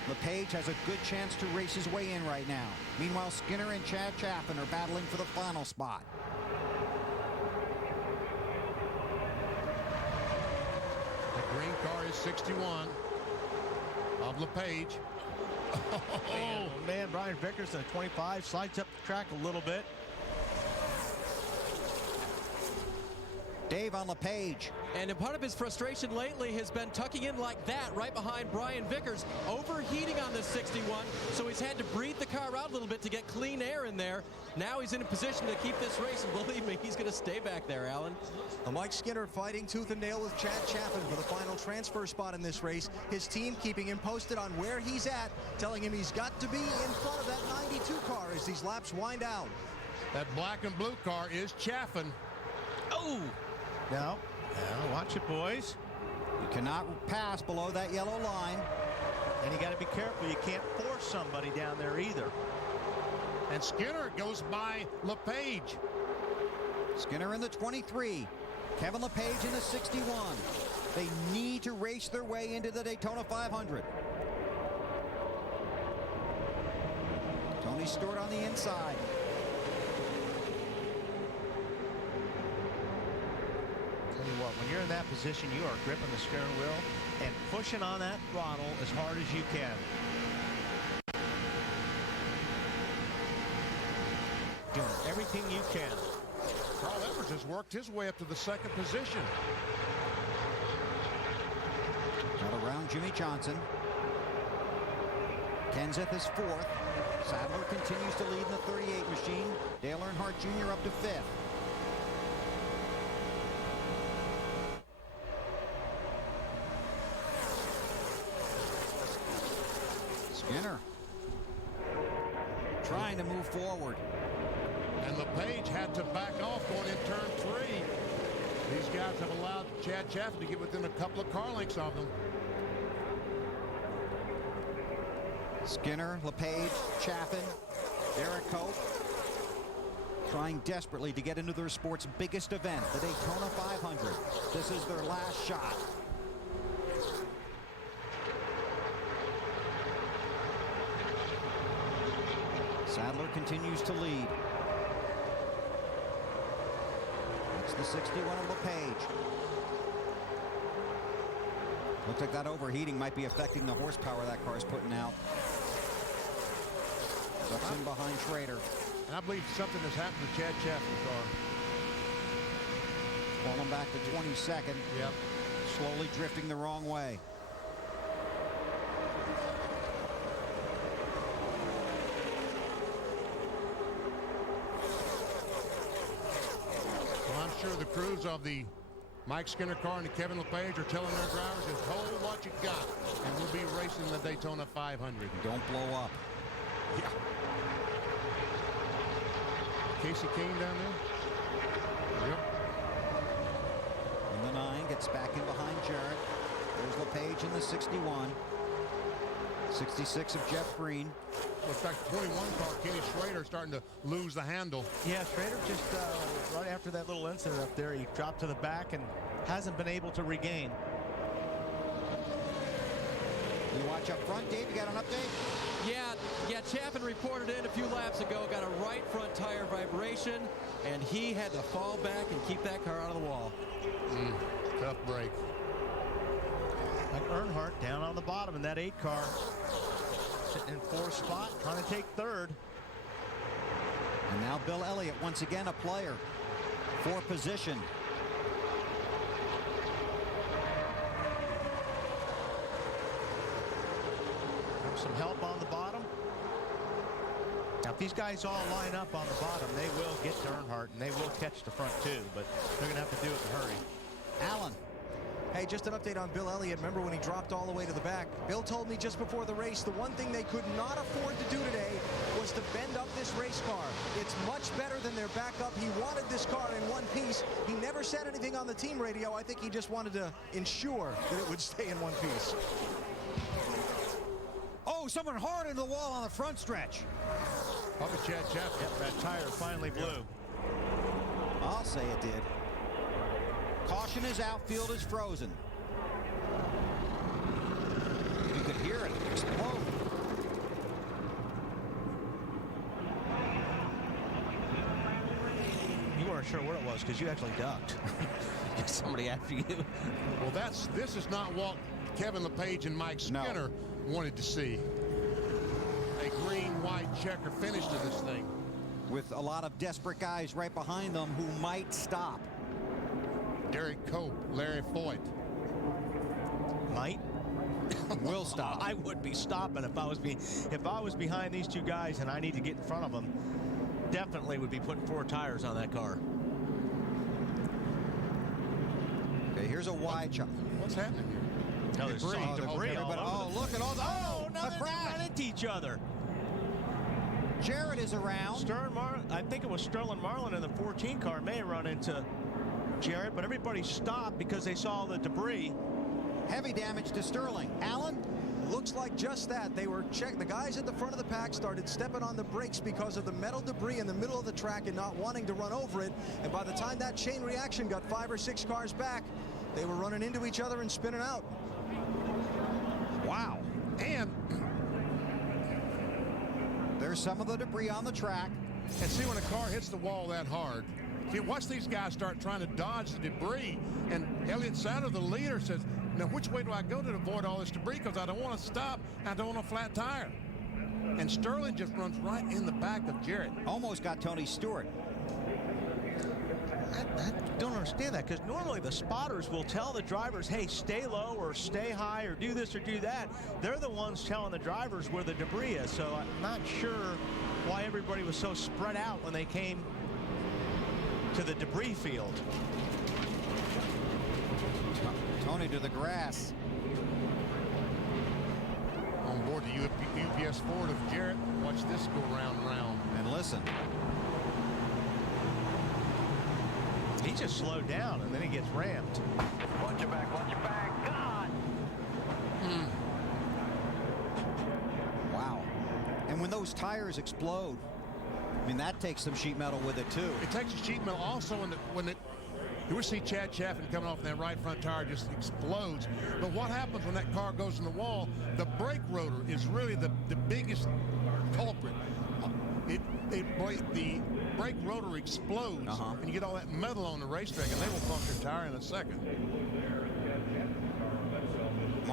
LePage has a good chance to race his way in right now. Meanwhile, Skinner and Chad Chaffin are battling for the final spot. The green car is 61 of LePage. Man, Brian Vickers in 25 slides up the track a little bit. Dave on LePage. And part of his frustration lately has been tucking in like that right behind Brian Vickers, overheating on this 61, so he's had to breathe the car out a little bit to get clean air in there. Now he's in a position to keep this race, and believe me, he's going to stay back there, Alan. Mike Skinner fighting tooth and nail with Chad Chaffin for the final transfer spot in this race. His team keeping him posted on where he's at, telling him he's got to be in front of that 92 car as these laps wind down. That black and blue car is Chaffin. Oh! Now, watch it, boys. You cannot pass below that yellow line. And you got to be careful. You can't force somebody down there either. And Skinner goes by LePage. Skinner in the 23. Kevin LePage in the 61. They need to race their way into the Daytona 500. Tony Stewart on the inside. Tell you what, when you're in that position, you are gripping the steering wheel and pushing on that throttle as hard as you can. Doing everything you can. Carl Edwards has worked his way up to the second position. Got around Jimmy Johnson. Kenseth is 4th. Sadler continues to lead in the 38 machine. Dale Earnhardt Jr. up to 5th. Skinner trying to move forward. And LePage had to back off going in turn 3. These guys have allowed Chad Chaffin to get within a couple of car lengths of them. Skinner, LePage, Chaffin, Derek Cope trying desperately to get into their sport's biggest event, the Daytona 500. This is their last shot. Sadler continues to lead. It's the 61 of LePage. Looks like that overheating might be affecting the horsepower that car is putting out. Ducks in behind Schrader. And I believe something has happened to Chad Chaffin's car. Falling back to 22nd. Yep. Slowly drifting the wrong way. Well, I'm sure the crews of the Mike Skinner car and the Kevin LePage are telling their drivers, just hold what you got, and we'll be racing the Daytona 500. Don't blow up. Yeah. Casey King down there. Yep. And the 9 gets back in behind Jarrett. There's LePage in the 61. 66 of Jeff Green. In fact, 21 car, Kenny Schrader starting to lose the handle. Yeah, Schrader just right after that little incident up there, he dropped to the back and hasn't been able to regain. You watch up front, Dave. You got an update? Yeah, Chaffin reported in a few laps ago, got a right front tire vibration, and he had to fall back and keep that car out of the wall. Tough break. Like Earnhardt down on the bottom in that 8 car. Sitting in 4th spot, trying to take 3rd. And now Bill Elliott, once again a player for position. Some help on the bottom. Now, if these guys all line up on the bottom, they will get to Earnhardt, and they will catch the front too, but they're going to have to do it in a hurry. Allen. Hey, just an update on Bill Elliott. Remember when he dropped all the way to the back? Bill told me just before the race, the one thing they could not afford to do today was to bend up this race car. It's much better than their backup. He wanted this car in one piece. He never said anything on the team radio. I think he just wanted to ensure that it would stay in one piece. Oh, someone hard into the wall on the front stretch. Probably Chad Chaffin. Yep, that tire finally blew. I'll say it did. Caution is outfield is frozen. You could hear it explode. You weren't sure what it was because you actually ducked. Somebody after you. Well, this is not what Kevin LePage and Mike Skinner wanted to see. A green-white checker finish to this thing. With a lot of desperate guys right behind them who might stop. Derek Cope, Larry Foyt. Might. Will stop. I would be stopping if I was behind these two guys and I need to get in front of them. Definitely would be putting 4 tires on that car. Okay, here's a wide shot. What's happening here? No, there's Debris. debris. Oh, look at all the. Oh, no, a they crash. ran into each other. Jarrett is around. I think it was Sterling Marlin in the 14 car may have run into Jarrett, but everybody stopped because they saw the debris. Heavy damage to Sterling. Allen? Looks like just that. They were checking. The guys at the front of the pack started stepping on the brakes because of the metal debris in the middle of the track and not wanting to run over it. And by the time that chain reaction got 5 or 6 cars back, they were running into each other and spinning out. Wow. And there's some of the debris on the track. And see, when a car hits the wall that hard, see, watch these guys start trying to dodge the debris. And Elliott Sadler, the leader, says, now which way do I go to avoid all this debris? Because I don't want to stop. I don't want a flat tire. And Sterling just runs right in the back of Jarrett. Almost got Tony Stewart. I don't understand that, because normally the spotters will tell the drivers, hey, stay low or stay high or do this or do that. They're the ones telling the drivers where the debris is. So I'm not sure why everybody was so spread out when they came to the debris field. Tony to the grass. On board the UPS Ford of Jarrett. Watch this go round and round. And listen. He just slowed down and then he gets rammed. Watch your back, God! Wow. And when those tires explode, I mean, that takes some sheet metal with it too. It takes a sheet metal also when we see Chad Chaffin coming off and that right front tire just explodes. But what happens when that car goes in the wall? The brake rotor is really the biggest culprit. The brake rotor explodes, and you get all that metal on the racetrack, and they will puncture a tire in a second.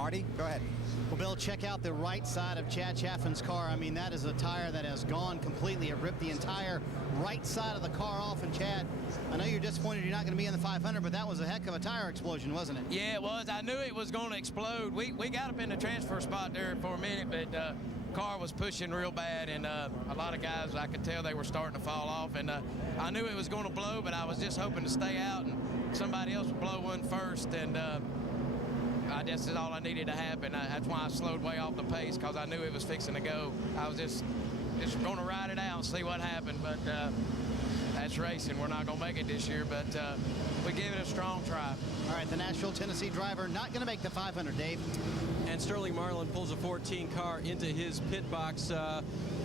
Marty, go ahead. Well, Bill, check out the right side of Chad Chaffin's car. I mean, that is a tire that has gone completely. It ripped the entire right side of the car off. And Chad, I know you're disappointed you're not going to be in the 500, but that was a heck of a tire explosion, wasn't it? Yeah, it was. I knew it was going to explode. We got up in the transfer spot there for a minute, but car was pushing real bad, and a lot of guys, I could tell they were starting to fall off. And I knew it was going to blow, but I was just hoping to stay out and somebody else would blow one first. And I just is all I needed to happen. That's why I slowed way off the pace, because I knew it was fixing to go. I was just going to ride it out and see what happened. But that's racing. We're not going to make it this year, but we give it a strong try. All right, the Nashville, Tennessee driver not going to make the 500, Dave. And Sterling Marlin pulls a 14 car into his pit box. Going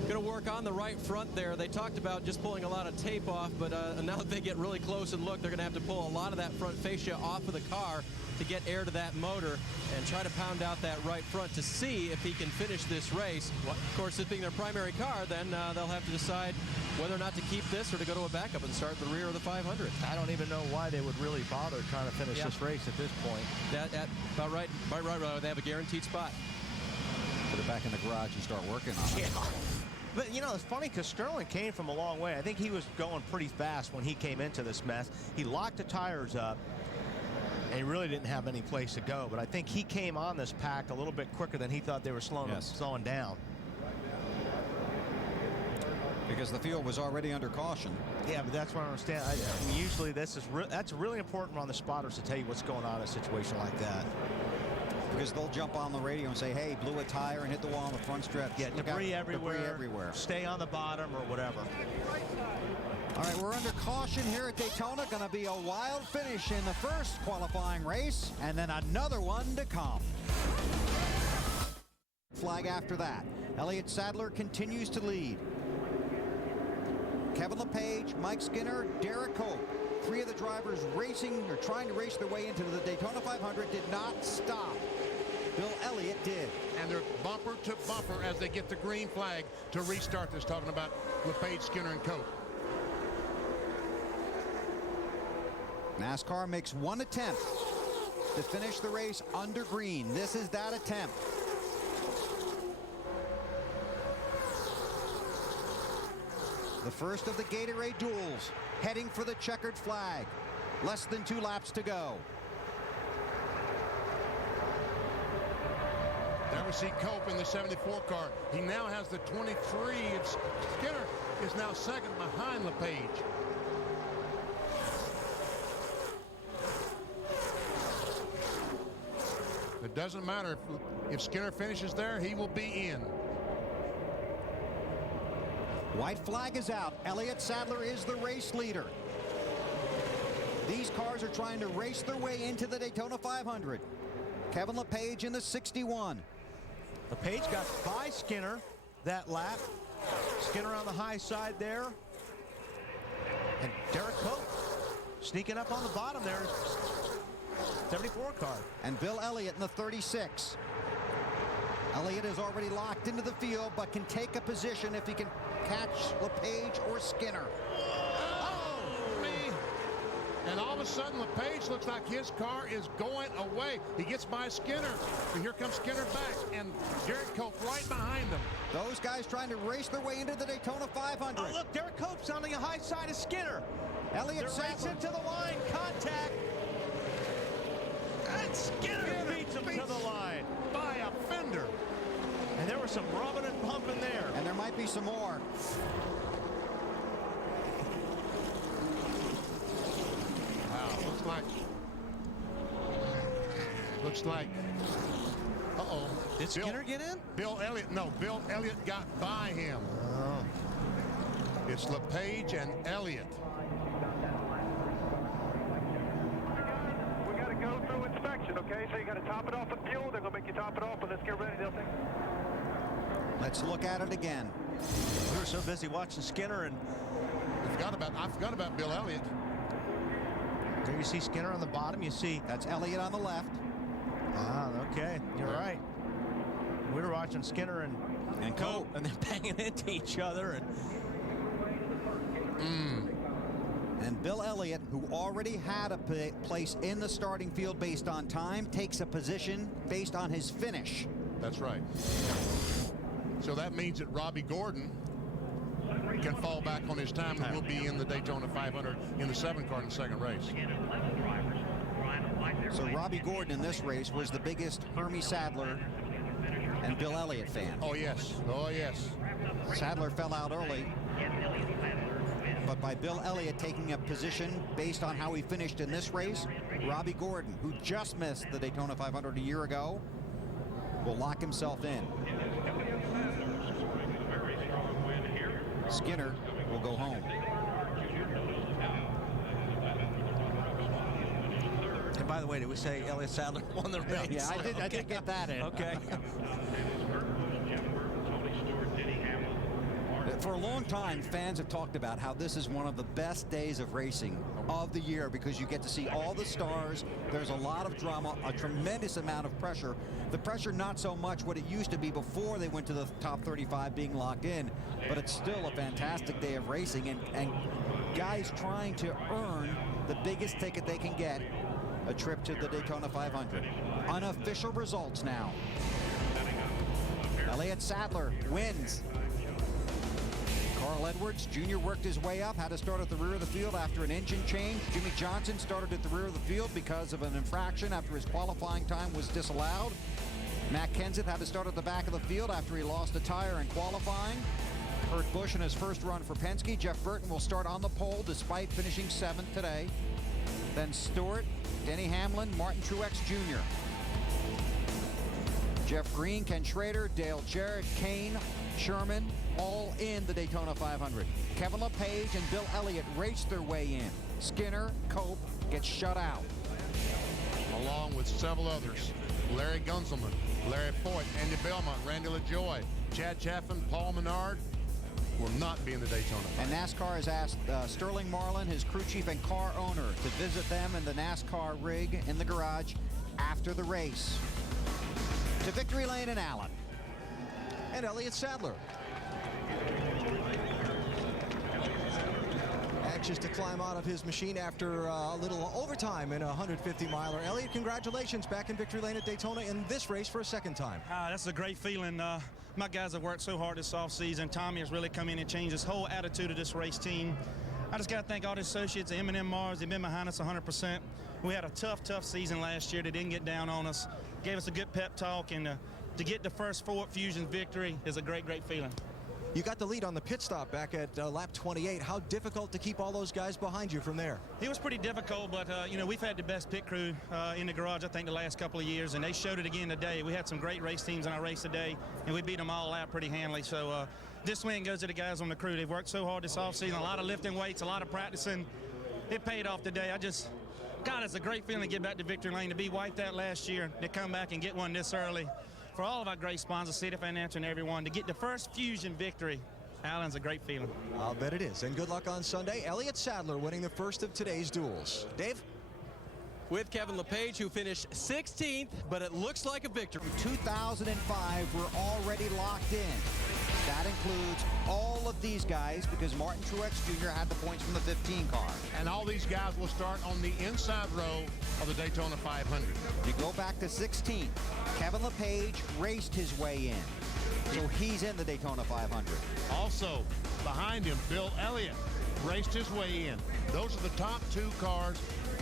to work on the right front there. They talked about just pulling a lot of tape off, but now that they get really close and look, they're going to have to pull a lot of that front fascia off of the car to get air to that motor and try to pound out that right front to see if he can finish this race. Of course, this being their primary car, then they'll have to decide whether or not to keep this or to go to a backup and start the rear of the 500. I don't even know why they would really bother trying to finish this race at this point. About right. They have a guaranteed spot. Put it back in the garage and start working on it. Yeah. But, you know, it's funny because Sterling came from a long way. I think he was going pretty fast when he came into this mess. He locked the tires up, and he really didn't have any place to go. But I think he came on this pack a little bit quicker than he thought they were slowing down. Because the field was already under caution. Yeah, but that's what I understand. I mean, usually that's really important on the spotters to tell you what's going on in a situation like that. Because they'll jump on the radio and say, hey, blew a tire and hit the wall on the front stretch. Yeah, debris everywhere. Debris everywhere. Stay on the bottom or whatever. All right, we're under caution here at Daytona. Going to be a wild finish in the first qualifying race, and then another one to come. Flag after that. Elliott Sadler continues to lead. Kevin LePage, Mike Skinner, Derek Cope. Three of the drivers racing or trying to race their way into the Daytona 500 did not stop. Bill Elliott did. And they're bumper to bumper as they get the green flag to restart this, talking about LePage, Skinner, and Cope. NASCAR makes one attempt to finish the race under green. This is that attempt. The first of the Gatorade duels, heading for the checkered flag. Less than 2 laps to go. There we see Cope in the 74 car. He now has the 23. Skinner is now second behind LePage. It doesn't matter if Skinner finishes there, he will be in. White flag is out. Elliott Sadler is the race leader. These cars are trying to race their way into the Daytona 500. Kevin LePage in the 61. LePage got by Skinner that lap. Skinner on the high side there. And Derek Cope sneaking up on the bottom there. 74 car. And Bill Elliott in the 36. Elliott is already locked into the field, but can take a position if he can catch LePage or Skinner. Oh, me. And all of a sudden, LePage looks like his car is going away. He gets by Skinner. And here comes Skinner back. And Derek Cope right behind them. Those guys trying to race their way into the Daytona 500. Oh, look, Derek Cope's on the high side of Skinner. Elliott Sadler into the line. Contact. And Skinner beats him to the line. By a fender. And there was some rubbing and bumping there. And there might be some more. Wow, looks like, uh-oh. Did Skinner get in? Bill Elliott got by him. Oh. It's LePage and Elliott. We got to go through inspection, okay? So you got to top it off with fuel. They're going to make you top it off, but let's get ready, they'll think. Let's look at it again. We were so busy watching Skinner, and I forgot about Bill Elliott. there you see Skinner on the bottom. You see That's Elliott on the left. Ah, okay, you're right. We were watching Skinner and Cope, and then banging into each other. And Bill Elliott, who already had a place in the starting field based on time, takes a position based on his finish. That's right. So that means that Robbie Gordon can fall back on his time and will be in the Daytona 500 in the 7 car in the second race. So Robbie Gordon in this race was the biggest Hermie Sadler and Bill Elliott fan. Oh, yes. Oh, yes. Sadler fell out early, but by Bill Elliott taking a position based on how he finished in this race, Robbie Gordon, who just missed the Daytona 500 a year ago, will lock himself in. Skinner will go home. And by the way, did we say Elliott Sadler won the race? Yeah, I did get that in. Okay. For a long time, fans have talked about how this is one of the best days of racing of the year because you get to see all the stars. There's a lot of drama, a tremendous amount of pressure. The pressure not so much what it used to be before they went to the top 35 being locked in, but it's still a fantastic day of racing and guys trying to earn the biggest ticket they can get, a trip to the Daytona 500. Unofficial results now. Elliott Sadler wins. Carl Edwards Jr. worked his way up, had to start at the rear of the field after an engine change. Jimmy Johnson started at the rear of the field because of an infraction after his qualifying time was disallowed. Matt Kenseth had to start at the back of the field after he lost a tire in qualifying. Kurt Busch in his first run for Penske. Jeff Burton will start on the pole despite finishing 7th today. Then Stewart, Denny Hamlin, Martin Truex Jr. Jeff Green, Ken Schrader, Dale Jarrett, Kane, Sherman, all in the Daytona 500. Kevin LePage and Bill Elliott raced their way in. Skinner, Cope gets shut out. Along with several others. Larry Gunzelman, Larry Foyt, Andy Belmont, Randy LaJoy, Chad Chaffin, Paul Menard will not be in the Daytona 500. And NASCAR has asked Sterling Marlin, his crew chief and car owner, to visit them in the NASCAR rig in the garage after the race. To victory lane in Allen. And Elliott Sadler. Anxious to climb out of his machine after a little overtime in a 150-miler. Elliott, congratulations, back in victory lane at Daytona in this race for a second time. That's a great feeling. My guys have worked so hard this offseason. Tommy has really come in and changed his whole attitude of this race team. I just got to thank all the associates, the M&M Mars. They've been behind us 100%. We had a tough season last year. They didn't get down on us. Gave us a good pep talk, and to get the first Ford Fusion victory is a great feeling. You got the lead on the pit stop back at lap 28. How difficult to keep all those guys behind you from there? It was pretty difficult, but you know, we've had the best pit crew in the garage, I think, the last couple of years, and they showed it again today. We had some great race teams in our race today, and we beat them all out pretty handily. So this win goes to the guys on the crew. They've worked so hard this offseason, a lot of lifting weights, a lot of practicing. It paid off today. God, it's a great feeling to get back to victory lane, to be wiped out last year, to come back and get one this early. For all of our great sponsors, City Financial and everyone, to get the first Fusion victory, Allen's a great feeling. I'll bet it is. And good luck on Sunday. Elliott Sadler winning the first of today's duels. Dave? With Kevin LePage, who finished 16th, but it looks like a victory. 2005, we're already locked in. That includes all of these guys because Martin Truex Jr. had the points from the 15 car. And all these guys will start on the inside row of the Daytona 500. You go back to 16. Kevin LePage raced his way in. So he's in the Daytona 500. Also, behind him, Bill Elliott raced his way in. Those are the top 2 cars,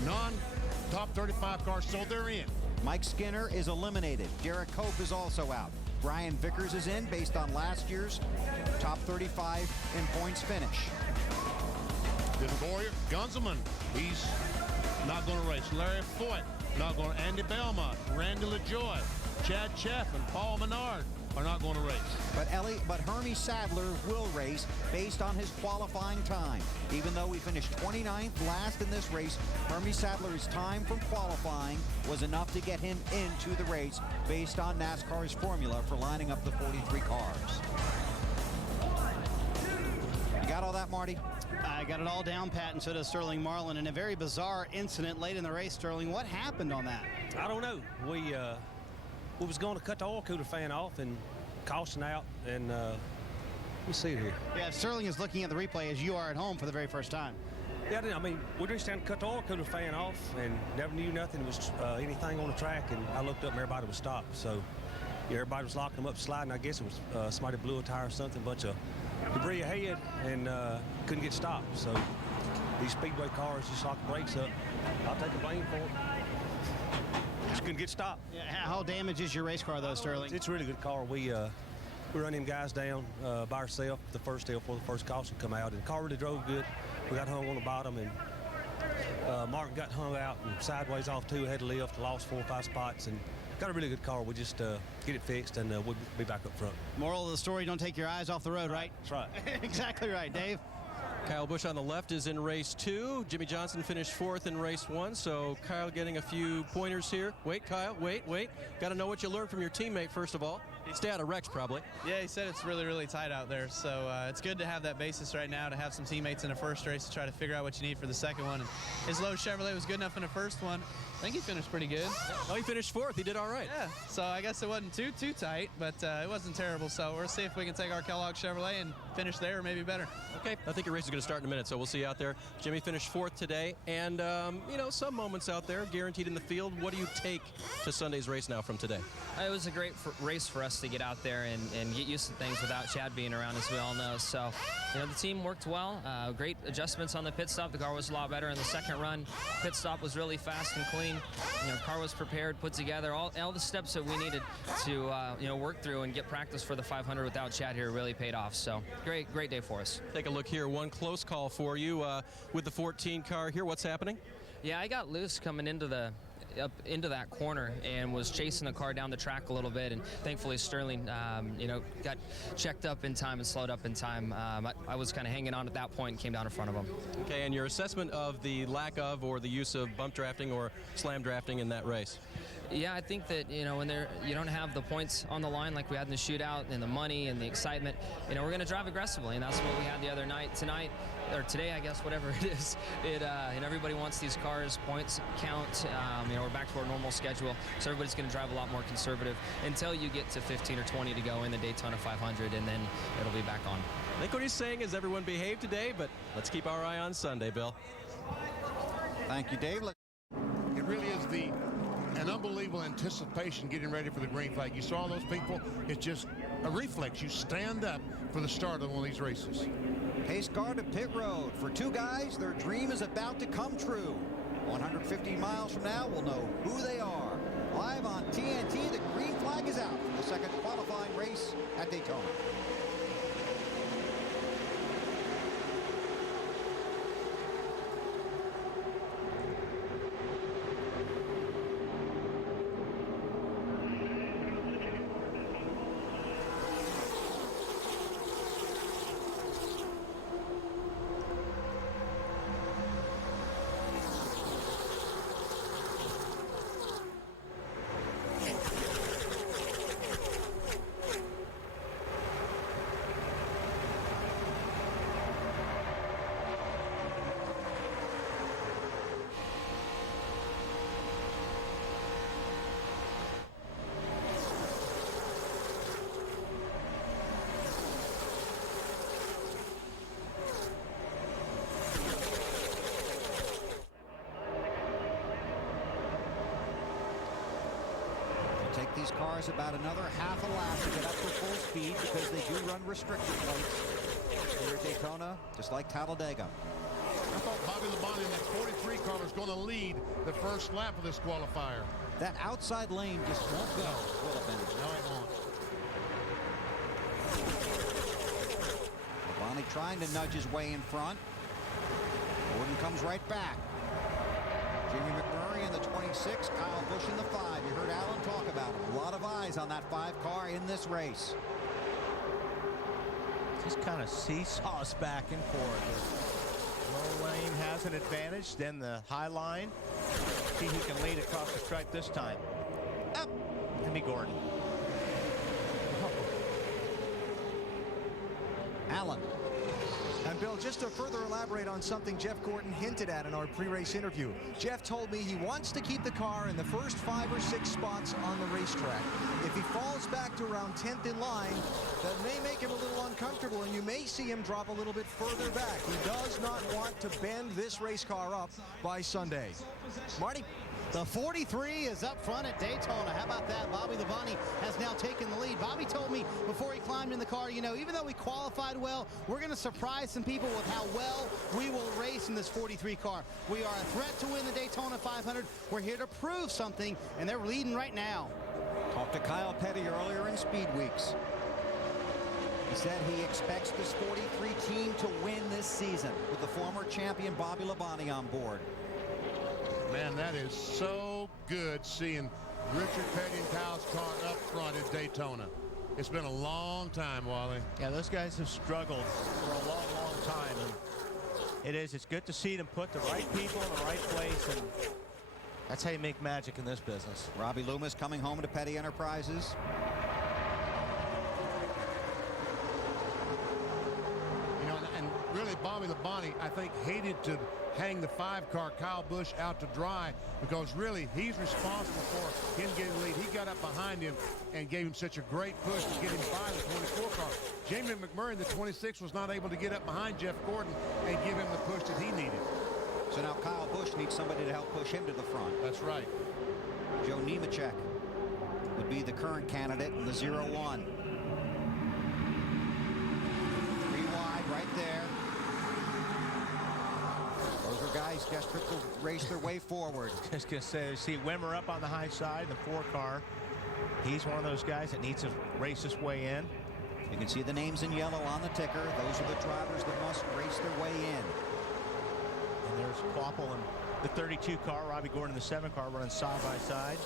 non-top 35 cars, so they're in. Mike Skinner is eliminated. Derek Cope is also out. Brian Vickers is in based on last year's top 35 in points finish. Then Boyer, Gunzelman, he's not going to race. Larry Foyt, not going to. Andy Belmont, Randy LaJoy, Chad Chaffin, Paul Menard are not going to race. But Hermie Sadler will race based on his qualifying time. Even though he finished 29th last in this race, Hermie Sadler's time from qualifying was enough to get him into the race based on NASCAR's formula for lining up the 43 cars. You got all that, Marty? I got it all down, Pat, and so does Sterling Marlin. In a very bizarre incident late in the race, Sterling, what happened on that? I don't know. We was going to cut the oil cooler fan off and caution out, and let me see it here. Yeah, Sterling is looking at the replay as you are at home for the very first time. Yeah, I mean, we reached down to cut the oil cooler fan off and never knew nothing was anything on the track. And I looked up and everybody was stopped. So yeah, everybody was locking them up, sliding. I guess it was somebody blew a tire or something, bunch of debris ahead, and couldn't get stopped. So these speedway cars just lock the brakes up. I'll take the blame for it. Just couldn't get stopped. Yeah, how damaged is your race car, though, Sterling? It's a really good car. We run them guys down by ourselves the first day before the first caution come out, and the car really drove good. We got hung on the bottom, and Martin got hung out and sideways off too, had to lift, lost 4 or 5 spots, and got a really good car. We just get it fixed, and we'll be back up front. Moral of the story, don't take your eyes off the road, right? That's right. Exactly right, Dave. Kyle Busch on the left is in race 2. Jimmy Johnson finished 4th in race 1, so Kyle getting a few pointers here. Wait, Kyle, wait. Got to know what you learned from your teammate, first of all. Stay out of wrecks, probably. Yeah, he said it's really, really tight out there, so it's good to have that basis right now, to have some teammates in the first race to try to figure out what you need for the second one. And his low Chevrolet was good enough in the first one. I think he finished pretty good. Oh, he finished 4th. He did all right. Yeah, so I guess it wasn't too tight, but it wasn't terrible. So we'll see if we can take our Kellogg Chevrolet and finish there or maybe better. Okay, I think your race is going to start in a minute, so we'll see you out there. Jimmy finished 4th today, and, you know, some moments out there guaranteed in the field. What do you take to Sunday's race now from today? It was a great race for us to get out there and get used to things without Chad being around, as we all know. So, you know, the team worked well. Great adjustments on the pit stop. The car was a lot better in the second run. Pit stop was really fast and clean. You know, car was prepared, put together. All the steps that we needed to, you know, work through and get practice for the 500 without Chad here really paid off. So, great day for us. Take a look here. One close call for you with the 14 car here. What's happening? Yeah, I got loose coming into up into that corner and was chasing the car down the track a little bit, and thankfully Sterling, you know, got checked up in time and slowed up in time. I was kind of hanging on at that point and came down in front of him. Okay, and your assessment of the lack of or the use of bump drafting or slam drafting in that race? Yeah, I think that, you know, when you don't have the points on the line like we had in the shootout and the money and the excitement, you know, we're going to drive aggressively, and that's what we had the other night. Tonight, or today, I guess, whatever it is, and everybody wants these cars, points count. You know, we're back to our normal schedule, so everybody's going to drive a lot more conservative until you get to 15 or 20 to go in the Daytona 500, and then it'll be back on. I think what he's saying is everyone behave today, but let's keep our eye on Sunday, Bill. Thank you, Dave. It really is an unbelievable anticipation getting ready for the green flag. You saw those people. It's just a reflex. You stand up for the start of one of these races. Pace car to pit road. For two guys, their dream is about to come true. 150 miles from now, we'll know who they are. Live on TNT, the green flag is out for the second qualifying race at Daytona. Take these cars about another half a lap to get up to full speed because they do run restrictor plates here at Daytona, just like Talladega. I thought Bobby Labonte in that 43 car was going to lead the first lap of this qualifier. That outside lane just won't go, will it, Bennett? No, it won't. Labonte trying to nudge his way in front. Gordon comes right back. Jimmy McMurray in the 26, Kyle Busch in the 5. You heard Alan talk about him. A lot of eyes on that 5 car in this race. Just kind of seesaws back and forth. Low lane has an advantage, then the high line. See who can lead across the stripe this time. Up, Jimmy Gordon. Alan. And Bill, just to further elaborate on something Jeff Gordon hinted at in our pre-race interview, Jeff told me he wants to keep the car in the first 5 or 6 spots on the racetrack. If If he falls back to around 10th in line, that may make him a little uncomfortable, and you may see him drop a little bit further back. He does not want to bend this race car up by Sunday. Marty? The 43 is up front at Daytona. How about that? Bobby Labonte has now taken the lead. Bobby told me before he climbed in the car, you know, even though we qualified well, we're going to surprise some people with how well we will race in this 43 car. We are a threat to win the Daytona 500. We're here to prove something, and they're leading right now. Talked to Kyle Petty earlier in Speed Weeks. He said he expects this 43 team to win this season with the former champion Bobby Labonte on board. Man, that is so good seeing Richard Petty and Kyle's car up front at Daytona. It's been a long time, Wally. Yeah, those guys have struggled for a long, long time. And it's good to see them put the right people in the right place, and that's how you make magic in this business. Robbie Loomis coming home to Petty Enterprises. You know, and really Bobby Labonte, I think, hated to hang the 5-car Kyle Busch out to dry, because really he's responsible for him getting the lead. He got up behind him and gave him such a great push to get him by the 24 car. Jamie McMurray in the 26 was not able to get up behind Jeff Gordon and give him the push that he needed. So now Kyle Busch needs somebody to help push him to the front. That's right. Joe Nemechek would be the current candidate in the 0-1. 3 wide right there. Those are guys desperate to race their way forward. Just going to say, see Wimmer up on the high side, the 4-car. He's one of those guys that needs to race his way in. You can see the names in yellow on the ticker. Those are the drivers that must race their way in. And there's Quapple and the 32 car, Robbie Gordon, the 7 car, running side by side.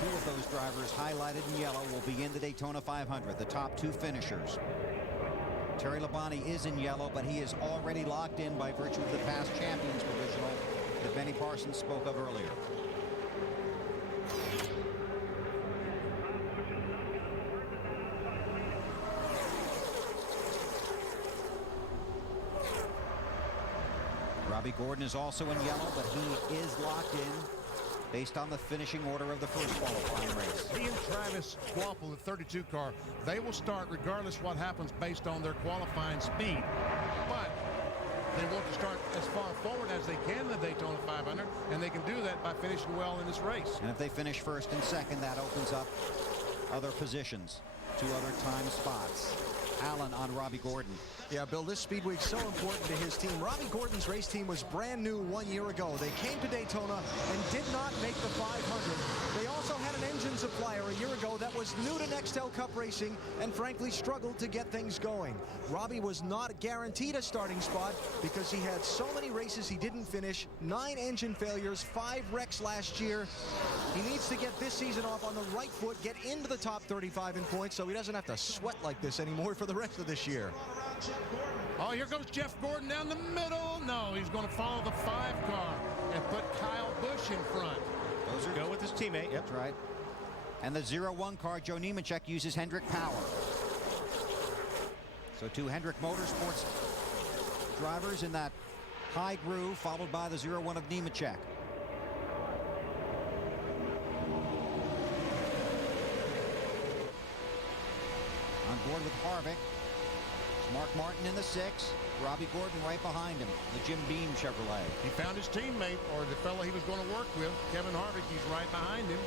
2 of those drivers highlighted in yellow will be in the Daytona 500, the top 2 finishers. Terry Labonte is in yellow, but he is already locked in by virtue of the past champions provisional that Benny Parsons spoke of earlier. Robbie Gordon is also in yellow, but he is locked in based on the finishing order of the first qualifying race. He and Travis Quapple, the 32 car, they will start regardless what happens based on their qualifying speed. But they want to start as far forward as they can in the Daytona 500, and they can do that by finishing well in this race. And if they finish first and second, that opens up other positions, 2 other time spots. Allen on Robbie Gordon. Yeah, Bill, this Speed Week's so important to his team. Robbie Gordon's race team was brand new 1 year ago. They came to Daytona and did not make the 500. They also had an engine supplier a year ago that was new to Nextel Cup racing and frankly struggled to get things going. Robbie was not guaranteed a starting spot because he had so many races he didn't finish, 9 engine failures, 5 wrecks last year. He needs to get this season off on the right foot, get into the top 35 in points so he doesn't have to sweat like this anymore for the rest of this year. Oh, here comes Jeff Gordon down the middle. No, he's going to follow the 5-car and put Kyle Busch in front. Those are go with his teammate. That's right. And the 0-1 car, Joe Nemechek, uses Hendrick power. So 2 Hendrick Motorsports drivers in that high groove, followed by the 0-1 of Nemechek. On board with Harvick. Mark Martin in the 6, Robbie Gordon right behind him, the Jim Beam Chevrolet. He found his teammate, or the fellow he was going to work with, Kevin Harvick. He's right behind him.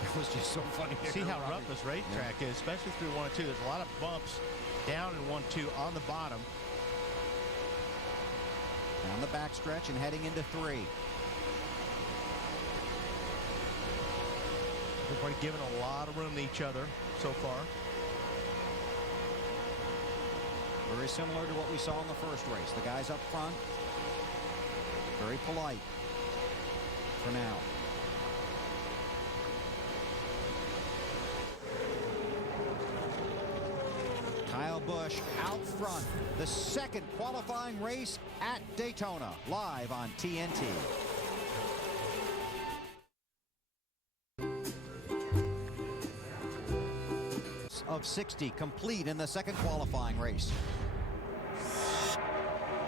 It was just so funny. See how rough this racetrack is, especially through 1 and 2. There's a lot of bumps down in 1 2 on the bottom. Down the backstretch and heading into 3. Everybody giving a lot of room to each other so far. Very similar to what we saw in the first race. The guys up front, very polite for now. Kyle Busch out front. The second qualifying race at Daytona, live on TNT. Of 60 complete in the second qualifying race.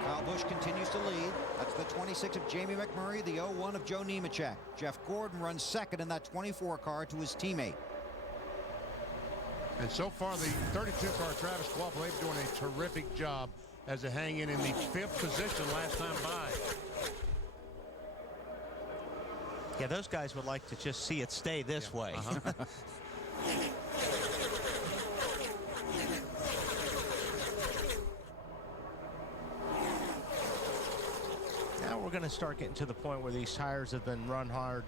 Kyle Busch continues to lead. That's the 26 of Jamie McMurray, the 01 of Joe Nemechek. Jeff Gordon runs second in that 24 car to his teammate. And so far, the 32-car Travis Quapple, they're doing a terrific job as they hang in the 5th position last time by. Yeah, those guys would like to just see it stay this way. Now we're going to start getting to the point where these tires have been run hard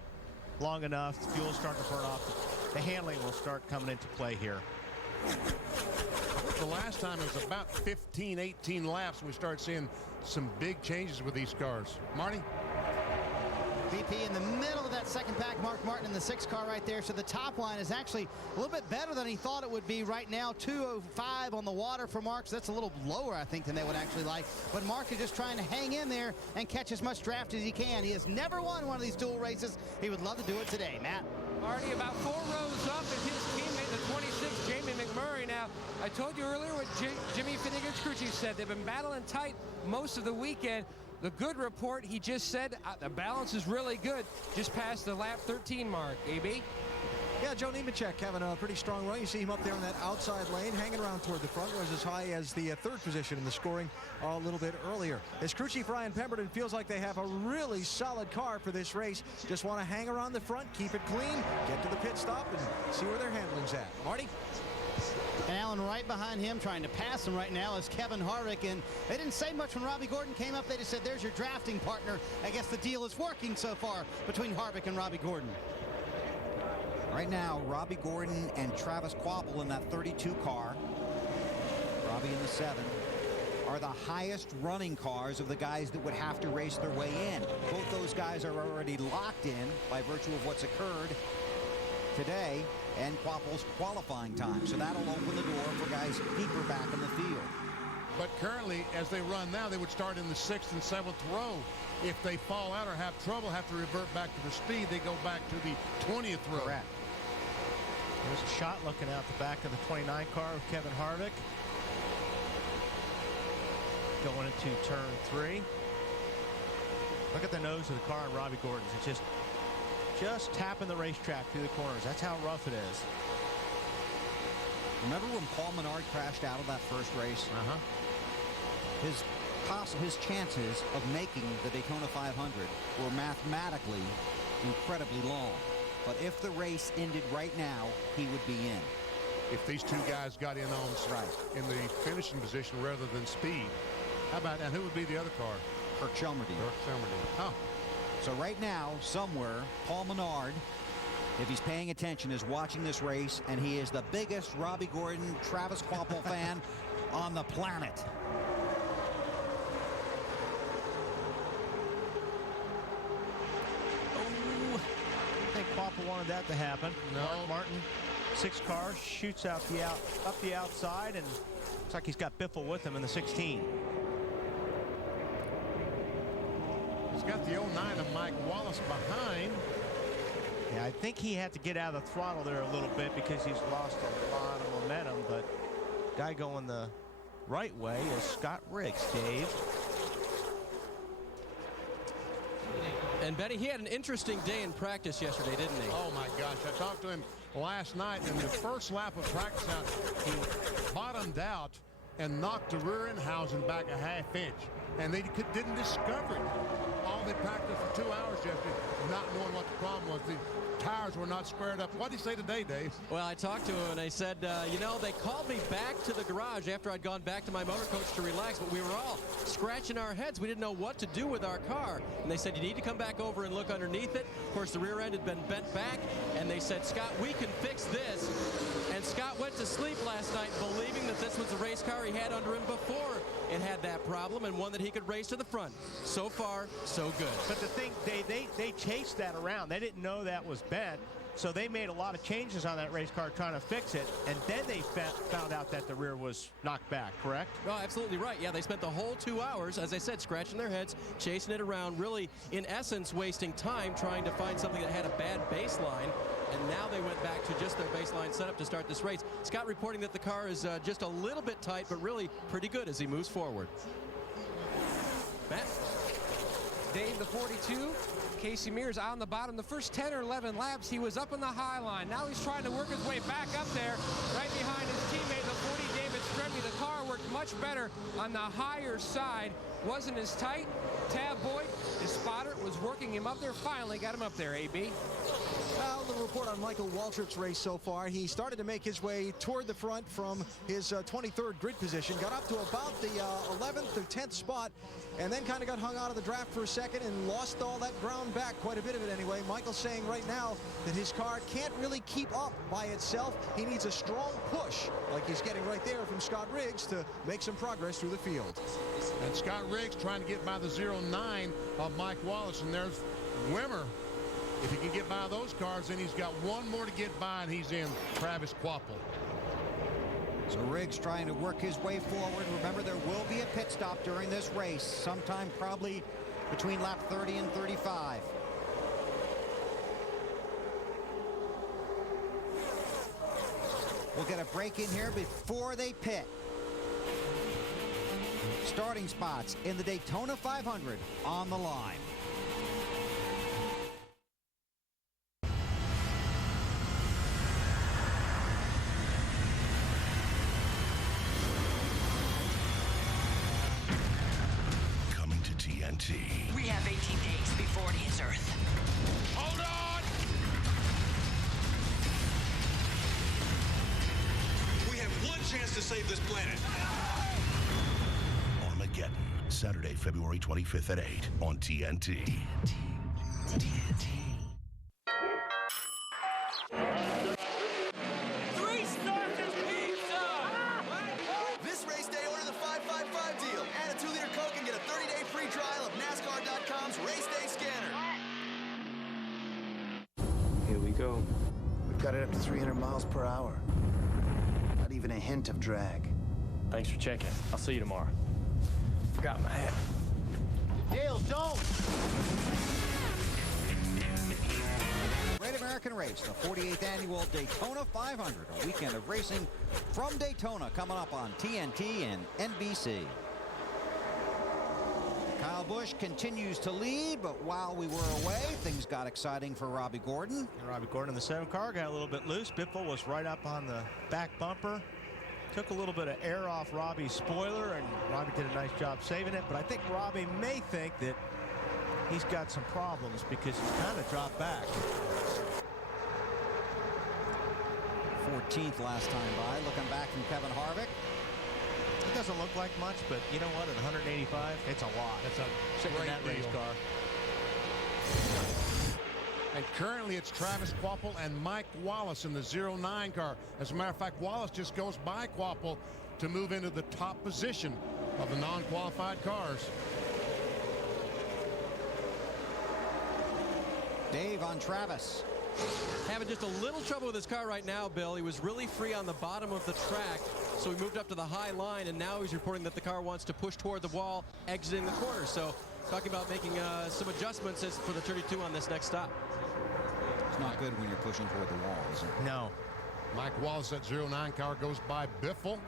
long enough. The fuel's starting to burn off. The handling will start coming into play here. The last time it was about 15, 18 laps, and we started seeing some big changes with these cars. Marty? VP in the middle of that second pack. Mark Martin in the 6 car right there. So the top line is actually a little bit better than he thought it would be right now. 205 on the water for Mark. So that's a little lower, I think, than they would actually like. But Mark is just trying to hang in there and catch as much draft as he can. He has never won one of these dual races. He would love to do it today. Matt? Already about 4 rows up is his teammate, the 26, Jamie McMurray. Now, I told you earlier what Jimmy Finnegan's crew chief said. They've been battling tight most of the weekend. The good report, he just said the balance is really good, just past the lap 13 mark. AB? Yeah, Joe Nemechek having a pretty strong run. You see him up there in that outside lane, hanging around toward the front. Was as high as the 3rd position in the scoring a little bit earlier. His crew chief Ryan Pemberton feels like they have a really solid car for this race. Just want to hang around the front, keep it clean, get to the pit stop, and see where their handling's at. Marty? And Alan right behind him trying to pass him right now is Kevin Harvick. And they didn't say much when Robbie Gordon came up. They just said, there's your drafting partner. I guess the deal is working so far between Harvick and Robbie Gordon. Right now, Robbie Gordon and Travis Quapple in that 32 car, Robbie in the 7, are the highest running cars of the guys that would have to race their way in. Both those guys are already locked in by virtue of what's occurred today and Quapple's qualifying time. So that'll open the door for guys deeper back in the field. But currently, as they run now, they would start in the 6th and 7th row. If they fall out or have trouble, have to revert back to the speed, they go back to the 20th row. Correct. There's a shot looking out the back of the 29 car of Kevin Harvick. Going into turn 3. Look at the nose of the car on Robbie Gordon's. It's just tapping the racetrack through the corners. That's how rough it is. Remember when Paul Menard crashed out of that first race? His chances of making the Daytona 500 were mathematically incredibly long. But if the race ended right now, he would be in. If these two guys got in on in the finishing position rather than speed. How about that? Who would be the other car? Kirk Shelmerdine. Kirk Shelmerdine. Huh. So right now, somewhere, Paul Menard, if he's paying attention, is watching this race, and he is the biggest Robbie Gordon, Travis Quapple fan on the planet. Oh, I think Quapple wanted that to happen. No. Mark Martin, 6 car, shoots out up the outside, and looks like he's got Biffle with him in the 16. He's got the 09 of Mike Wallace behind. Yeah, I think he had to get out of the throttle there a little bit because he's lost a lot of momentum, but guy going the right way is Scott Riggs, Dave. And Benny, he had an interesting day in practice yesterday, didn't he? Oh my gosh, I talked to him last night, and the first lap of practice out, he bottomed out and knocked the rear end housing back a ½ inch. And they didn't discover it. All they practiced for 2 hours yesterday, not knowing what the problem was. The tires were not squared up. What did he say today, Dave? Well, I talked to him, and I said, you know, they called me back to the garage after I'd gone back to my motor coach to relax, but we were all scratching our heads. We didn't know what to do with our car. And they said, you need to come back over and look underneath it. Of course, the rear end had been bent back, and they said, Scott, we can fix this. And Scott went to sleep last night believing that this was the race car he had under him before it had that problem, and one that he could race to the front. So far, so good. But the thing, they chased that around. They didn't know that was bent, so they made a lot of changes on that race car trying to fix it, and then they found out that the rear was knocked back, correct? No, absolutely right. Yeah, they spent the whole 2 hours, as I said, scratching their heads, chasing it around, really, in essence, wasting time trying to find something that had a bad baseline. And now they went back to just their baseline setup to start this race. Scott reporting that the car is just a little bit tight, but really pretty good as he moves forward. Matt? Dave, the 42, Casey Mears out on the bottom. The first 10 or 11 laps, he was up on the high line. Now he's trying to work his way back up there, right behind his teammate, the 40, David Stremme. The car worked much better on the higher side. Wasn't as tight. Tab Boyd, his spotter, was working him up there. Finally got him up there, AB. Well, the report on Michael Waltrip's race so far, he started to make his way toward the front from his 23rd grid position, got up to about the 11th or 10th spot, and then kind of got hung out of the draft for a second and lost all that ground back, quite a bit of it anyway. Michael's saying right now that his car can't really keep up by itself. He needs a strong push, like he's getting right there from Scott Riggs, to make some progress through the field. And Scott Riggs trying to get by the 09 of Mike Wallace, and there's Wimmer. If he can get by those cars, then he's got one more to get by, and he's in Travis Quapple. So Riggs trying to work his way forward. Remember, there will be a pit stop during this race, sometime probably between lap 30 and 35. We'll get a break in here before they pit. Starting spots in the Daytona 500 on the line. Coming to TNT. We have 18 days before it hits Earth. Hold on! We have one chance to save this planet. Armageddon, Saturday, February 25th at 8 on TNT. TNT. 3 starters pizza! This race day, order the 555 deal. Add a 2-liter Coke and get a 30-day free trial of NASCAR.com's Race Day Scanner. Here we go. We've got it up to 300 miles per hour. Not even a hint of drag. Thanks for checking. I'll see you tomorrow. Forgot my hat. Dale, don't! Great American Race, the 48th annual Daytona 500, a weekend of racing from Daytona coming up on TNT and NBC. Kyle Busch continues to lead, but while we were away, things got exciting for Robbie Gordon. And Robbie Gordon in the 7 car got a little bit loose. Biffle was right up on the back bumper. Took a little bit of air off Robbie's spoiler, and Robbie did a nice job saving it. But I think Robbie may think that he's got some problems because he's kind of dropped back. 14th last time by, looking back from Kevin Harvick. It doesn't look like much, but you know what? At 185, it's a lot. That's a sitting in that great race deal. car. And currently it's Travis Quapple and Mike Wallace in the 09 car. As a matter of fact, Wallace just goes by Quapple to move into the top position of the non-qualified cars. Dave on Travis. Having just a little trouble with his car right now, Bill. He was really free on the bottom of the track, so he moved up to the high line, and now he's reporting that the car wants to push toward the wall, exiting the corner. So talking about making some adjustments for the 32 on this next stop. It's not good when you're pushing toward the wall, is it? No. Mike Wallace, that 09 car, goes by Biffle.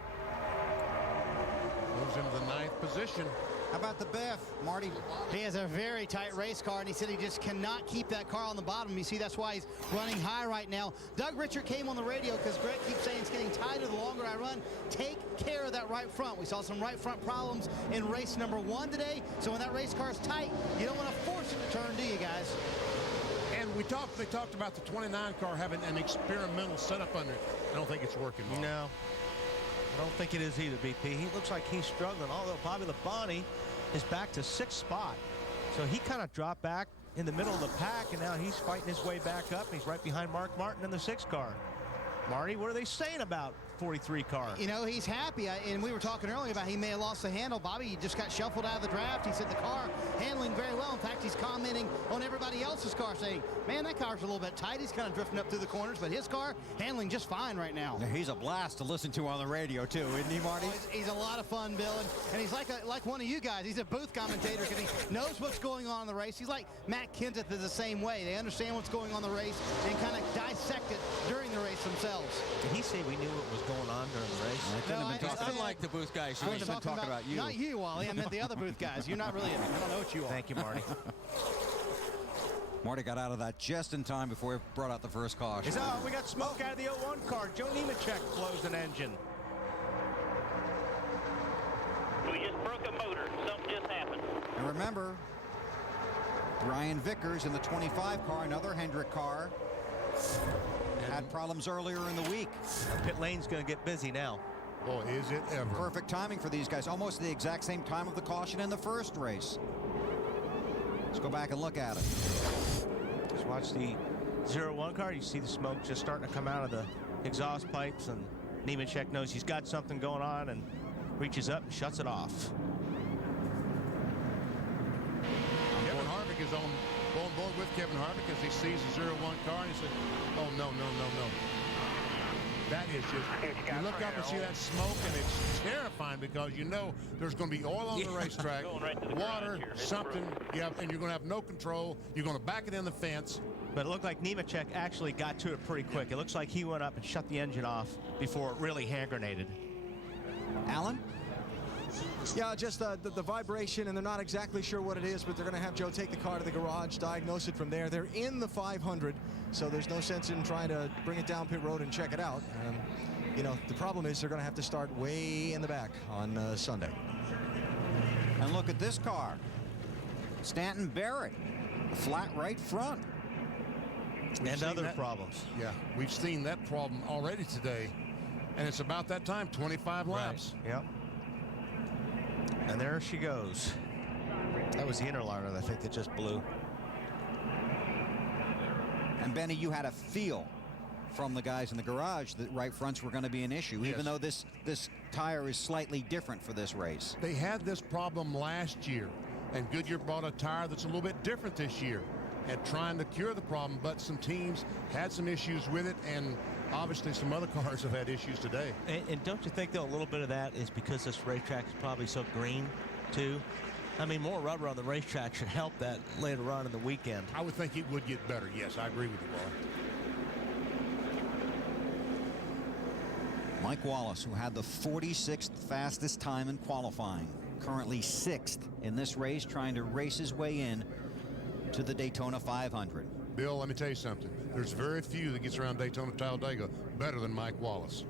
Moves into the 9th position. How about the Biff, Marty? He has a very tight race car, and he said he just cannot keep that car on the bottom. You see, that's why he's running high right now. Doug Richard came on the radio because Greg keeps saying it's getting tighter the longer I run. Take care of that right front. We saw some right front problems in race number 1 today. So when that race car is tight, you don't want to force it to turn, do you guys? And they talked about the 29 car having an experimental setup under it. I don't think it's working well. No. I don't think it is either, BP. He looks like he's struggling, although Bobby Labonte is back to 6th spot. So he kind of dropped back in the middle of the pack, and now he's fighting his way back up. He's right behind Mark Martin in the 6th car. Marty, what are they saying about 43 car? You know, he's happy, and we were talking earlier about he may have lost the handle. Bobby just got shuffled out of the draft. He said the car handling very well. In fact, he's commenting on everybody else's car, saying, man, that car's a little bit tight. He's kind of drifting up through the corners, but his car handling just fine right now. He's a blast to listen to on the radio, too, isn't he, Marty? Oh, he's a lot of fun, Bill, and he's like one of you guys. He's a booth commentator because he knows what's going on in the race. He's like Matt Kenseth is the same way. They understand what's going on in the race and kind of dissect it during the race themselves. Did he say we knew what was going on during the race. I couldn't have been talking. Unlike the booth guys, I you was have been talking about you. Not you, Wally. I meant the other booth guys. You're not really. I don't know what you are. Thank you, Marty. Marty got out of that just in time before he brought out the first caution. We got smoke out of the 01 car. Joe Nemechek blows an engine. We just broke a motor. Something just happened. And remember, Ryan Vickers in the 25 car, another Hendrick car, had problems earlier in the week. Pit lane's going to get busy now. Boy, is it ever. Perfect timing for these guys. Almost the exact same time of the caution in the first race. Let's go back and look at it. Just watch the 01 car. You see the smoke just starting to come out of the exhaust pipes, and Nemechek knows he's got something going on and reaches up and shuts it off. Kevin Harvick is on board with Kevin Harvick as he sees the 01 car, and he says, oh, no. That is just, you look up and see that smoke, and it's terrifying because you know there's going to be oil on the racetrack, water, something, and you're going to have no control. You're going to back it in the fence. But it looked like Nemechek actually got to it pretty quick. It looks like he went up and shut the engine off before it really hand grenaded. Alan? Yeah, just the vibration, and they're not exactly sure what it is, but they're going to have Joe take the car to the garage, diagnose it from there. They're in the 500, so there's no sense in trying to bring it down pit road and check it out. You know, the problem is they're going to have to start way in the back on Sunday. And look at this car. Stanton Barrett, a flat right front. And other problems. Yeah, we've seen that problem already today, and it's about that time, 25 laps. Right. Yep. And there she goes. That was the inner liner, I think, that just blew. And Benny, you had a feel from the guys in the garage that right fronts were going to be an issue, even though this tire is slightly different for this race. They had this problem last year, and Goodyear bought a tire that's a little bit different this year and trying to cure the problem, but some teams had some issues with it, and obviously some other cars have had issues today. And don't you think, though, a little bit of that is because this racetrack is probably so green, too? I mean, more rubber on the racetrack should help that later on in the weekend. I would think it would get better. Yes, I agree with you, Boy. Mike Wallace, who had the 46th fastest time in qualifying, currently 6th in this race, trying to race his way in to the Daytona 500. Bill, let me tell you something. There's very few that gets around Daytona Talladega better than Mike Wallace.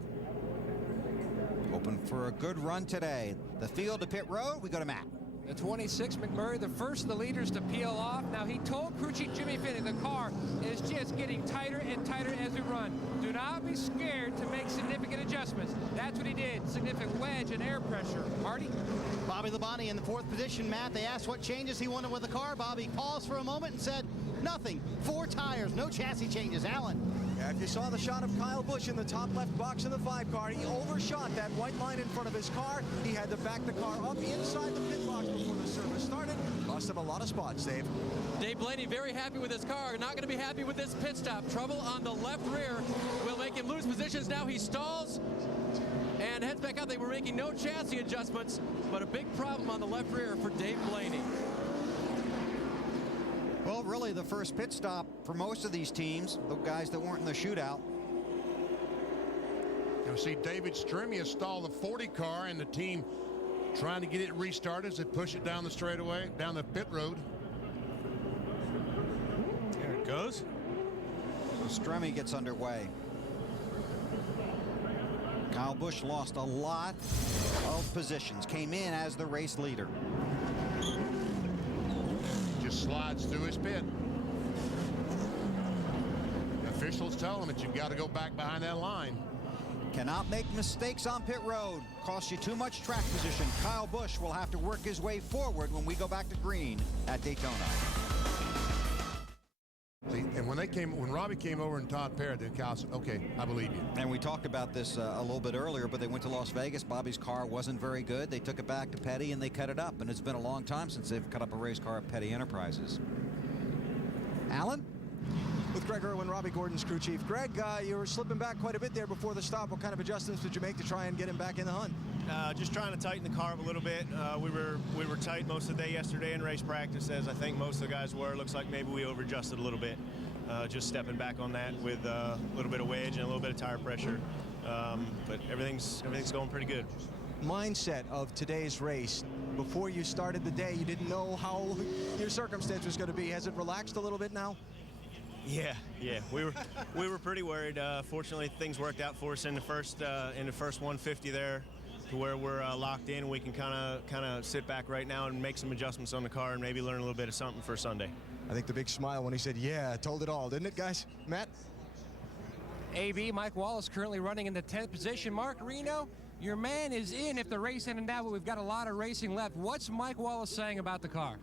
Hoping for a good run today. The field to pit road, we go to Matt. The 26, McMurray, the first of the leaders to peel off. Now, he told crew chief Jimmy Finney the car is just getting tighter and tighter as we run. Do not be scared to make significant adjustments. That's what he did. Significant wedge and air pressure. Marty? Bobby Labonte in the 4th position, Matt. They asked what changes he wanted with the car. Bobby paused for a moment and said, nothing. 4 tires, no chassis changes. Alan? Yeah, if you saw the shot of Kyle Busch in the top left box in the 5 car, he overshot that white line in front of his car. He had to back the car up inside the pit box before the service started. Lost him a lot of spots, Dave. Dave Blaney very happy with his car. Not going to be happy with this pit stop. Trouble on the left rear will make him lose positions. Now he stalls and heads back out. They were making no chassis adjustments, but a big problem on the left rear for Dave Blaney. Well, really the first pit stop for most of these teams, the guys that weren't in the shootout. You see David Stremius stalled the 40 car, and the team trying to get it restarted as they push it down the straightaway, down the pit road. There it goes. So Stremme gets underway. Kyle Busch lost a lot of positions, came in as the race leader. Just slides through his pit. The officials tell him that you've got to go back behind that line. Cannot make mistakes on pit road. Costs you too much track position. Kyle Busch will have to work his way forward when we go back to green at Daytona. And when Robbie came over and Todd Parrott, then Kyle said, okay, I believe you. And we talked about this a little bit earlier, but they went to Las Vegas. Bobby's car wasn't very good. They took it back to Petty and they cut it up. And it's been a long time since they've cut up a race car at Petty Enterprises. Alan? With Greg Irwin, Robbie Gordon's crew chief. Greg, you were slipping back quite a bit there before the stop. What kind of adjustments did you make to try and get him back in the hunt? Just trying to tighten the car up a little bit. We were tight most of the day yesterday in race practice, as I think most of the guys were. Looks like maybe we over-adjusted a little bit. just stepping back on that with a little bit of wedge and a little bit of tire pressure. But everything's going pretty good. Mindset of today's race. Before you started the day, you didn't know how your circumstance was going to be. Has it relaxed a little bit now? Yeah. We were pretty worried. Fortunately, things worked out for us in the first 150 there, to where we're locked in. We can kind of sit back right now and make some adjustments on the car and maybe learn a little bit of something for Sunday. I think the big smile when he said, "Yeah," told it all, didn't it, guys? Matt? AB, Mike Wallace currently running in the 10th position. Mark Reno, your man is in if the race ended now, but we've got a lot of racing left. What's Mike Wallace saying about the car?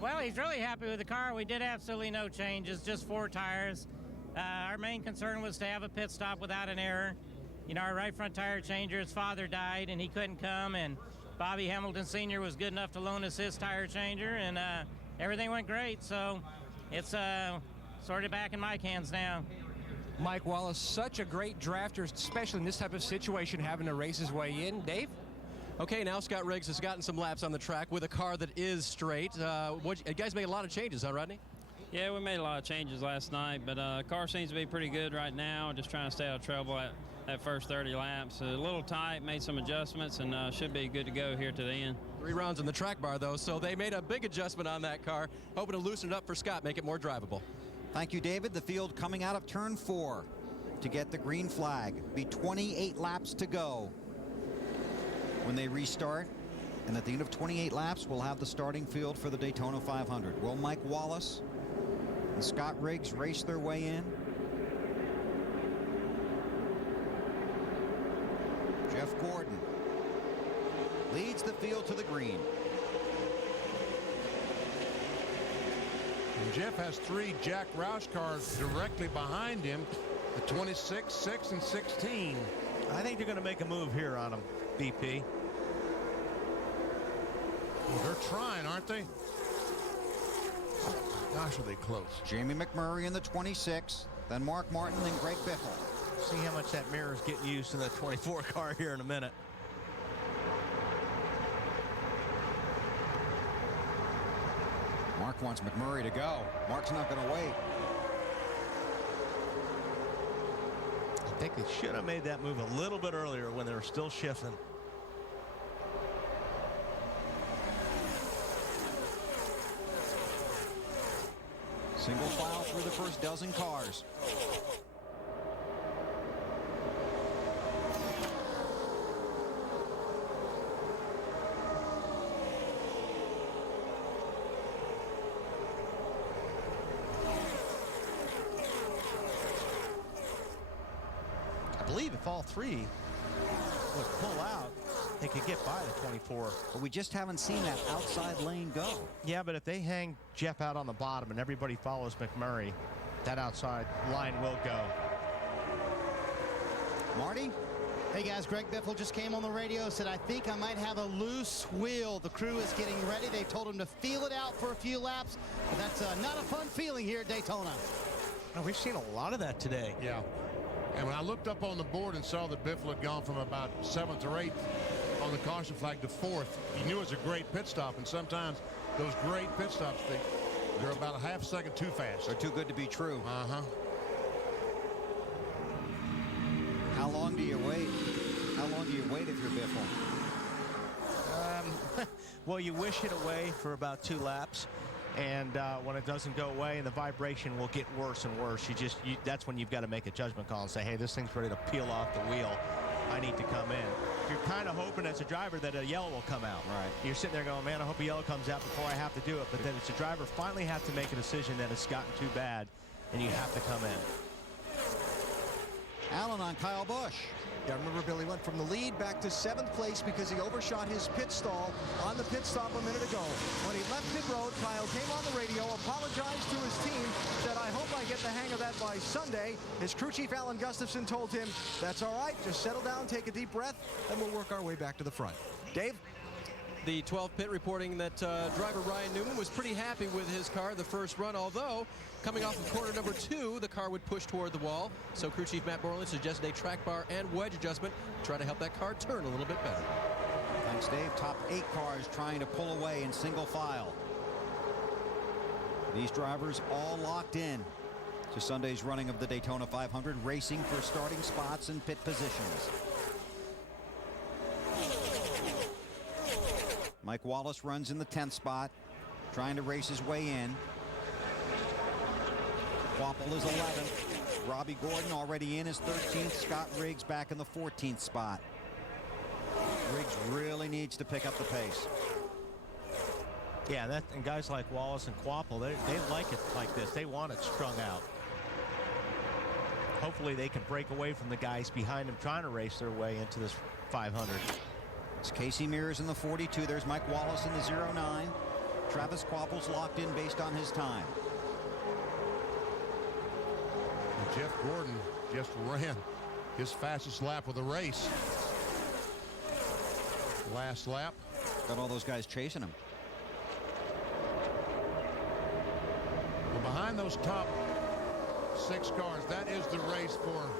Well, he's really happy with the car. We did absolutely no changes, just 4 tires. Our main concern was to have a pit stop without an error. You know, our right front tire changer, his father died and he couldn't come, and Bobby Hamilton Sr. was good enough to loan us his tire changer, and everything went great. So it's sort of back in Mike's hands now. Mike Wallace, such a great drafter, especially in this type of situation, having to race his way in. Dave? Okay, now Scott Riggs has gotten some laps on the track with a car that is straight. You guys made a lot of changes, huh, Rodney? Yeah, we made a lot of changes last night, but car seems to be pretty good right now. Just trying to stay out of trouble at that first 30 laps. A little tight, made some adjustments, and should be good to go here to the end. 3 rounds in the track bar, though, so they made a big adjustment on that car, hoping to loosen it up for Scott, make it more drivable. Thank you, David. The field coming out of turn 4 to get the green flag. Be 28 laps to go when they restart. And at the end of 28 laps, we'll have the starting field for the Daytona 500. Will Mike Wallace and Scott Riggs race their way in? Jeff Gordon leads the field to the green. And Jeff has 3 Jack Roush cars directly behind him, the 26, 6, and 16. I think they're going to make a move here on him, BP. Well, they're trying, aren't they? Gosh, are they close. Jamie McMurray in the 26, then Mark Martin, then Greg Biffle. See how much that mirror's getting used in the 24 car here in a minute. Mark wants McMurray to go. Mark's not going to wait. I think they should have made that move a little bit earlier when they were still shifting. Single file through the first dozen cars. I believe if all 3 would pull out, they could get by the 24. But we just haven't seen that outside lane go. Yeah, but if they hang Jeff out on the bottom and everybody follows McMurray, that outside line will go. Marty? Hey guys, Greg Biffle just came on the radio, said, I think I might have a loose wheel. The crew is getting ready. They told him to feel it out for a few laps. But that's not a fun feeling here at Daytona. Oh, we've seen a lot of that today. Yeah. And when I looked up on the board and saw that Biffle had gone from about 7th or 8th on the caution flag to 4th, you knew it was a great pit stop. And sometimes those great pit stops, they're about a half second too fast. They're too good to be true. Uh-huh. How long do you wait? How long do you wait if you're Biffle? Well, you wish it away for about 2 laps. And when it doesn't go away and the vibration will get worse and worse, that's when you've got to make a judgment call and say, hey, this thing's ready to peel off the wheel. I need to come in. You're kind of hoping as a driver that a yellow will come out. Right. You're sitting there going, man, I hope a yellow comes out before I have to do it. But then it's a driver finally have to make a decision that it's gotten too bad and you have to come in. Allen on Kyle Busch. Yeah, remember Billy went from the lead back to 7th place because he overshot his pit stall on the pit stop a minute ago. When he left pit road, Kyle came on the radio, apologized to his team, said, I hope I get the hang of that by Sunday. His crew chief, Alan Gustafson, told him, that's all right, just settle down, take a deep breath, and we'll work our way back to the front. Dave? The 12th pit reporting that driver Ryan Newman was pretty happy with his car in the first run, although coming off of corner number 2, the car would push toward the wall. So crew chief Matt Borland suggested a track bar and wedge adjustment to try to help that car turn a little bit better. Thanks, Dave. Top 8 cars trying to pull away in single file. These drivers all locked in. to Sunday's running of the Daytona 500, racing for starting spots and pit positions. Mike Wallace runs in the 10th spot, trying to race his way in. Quapple is 11th. Robbie Gordon already in his 13th. Scott Riggs back in the 14th spot. Riggs really needs to pick up the pace. Yeah, and guys like Wallace and Quapple, they like it like this. They want it strung out. Hopefully they can break away from the guys behind them trying to race their way into this 500. It's Casey Mears in the 42. There's Mike Wallace in the 09. Travis Quapple's locked in based on his time. And Jeff Gordon just ran his fastest lap of the race. Last lap. Got all those guys chasing him. Well, behind those top 6 cars, that is the race for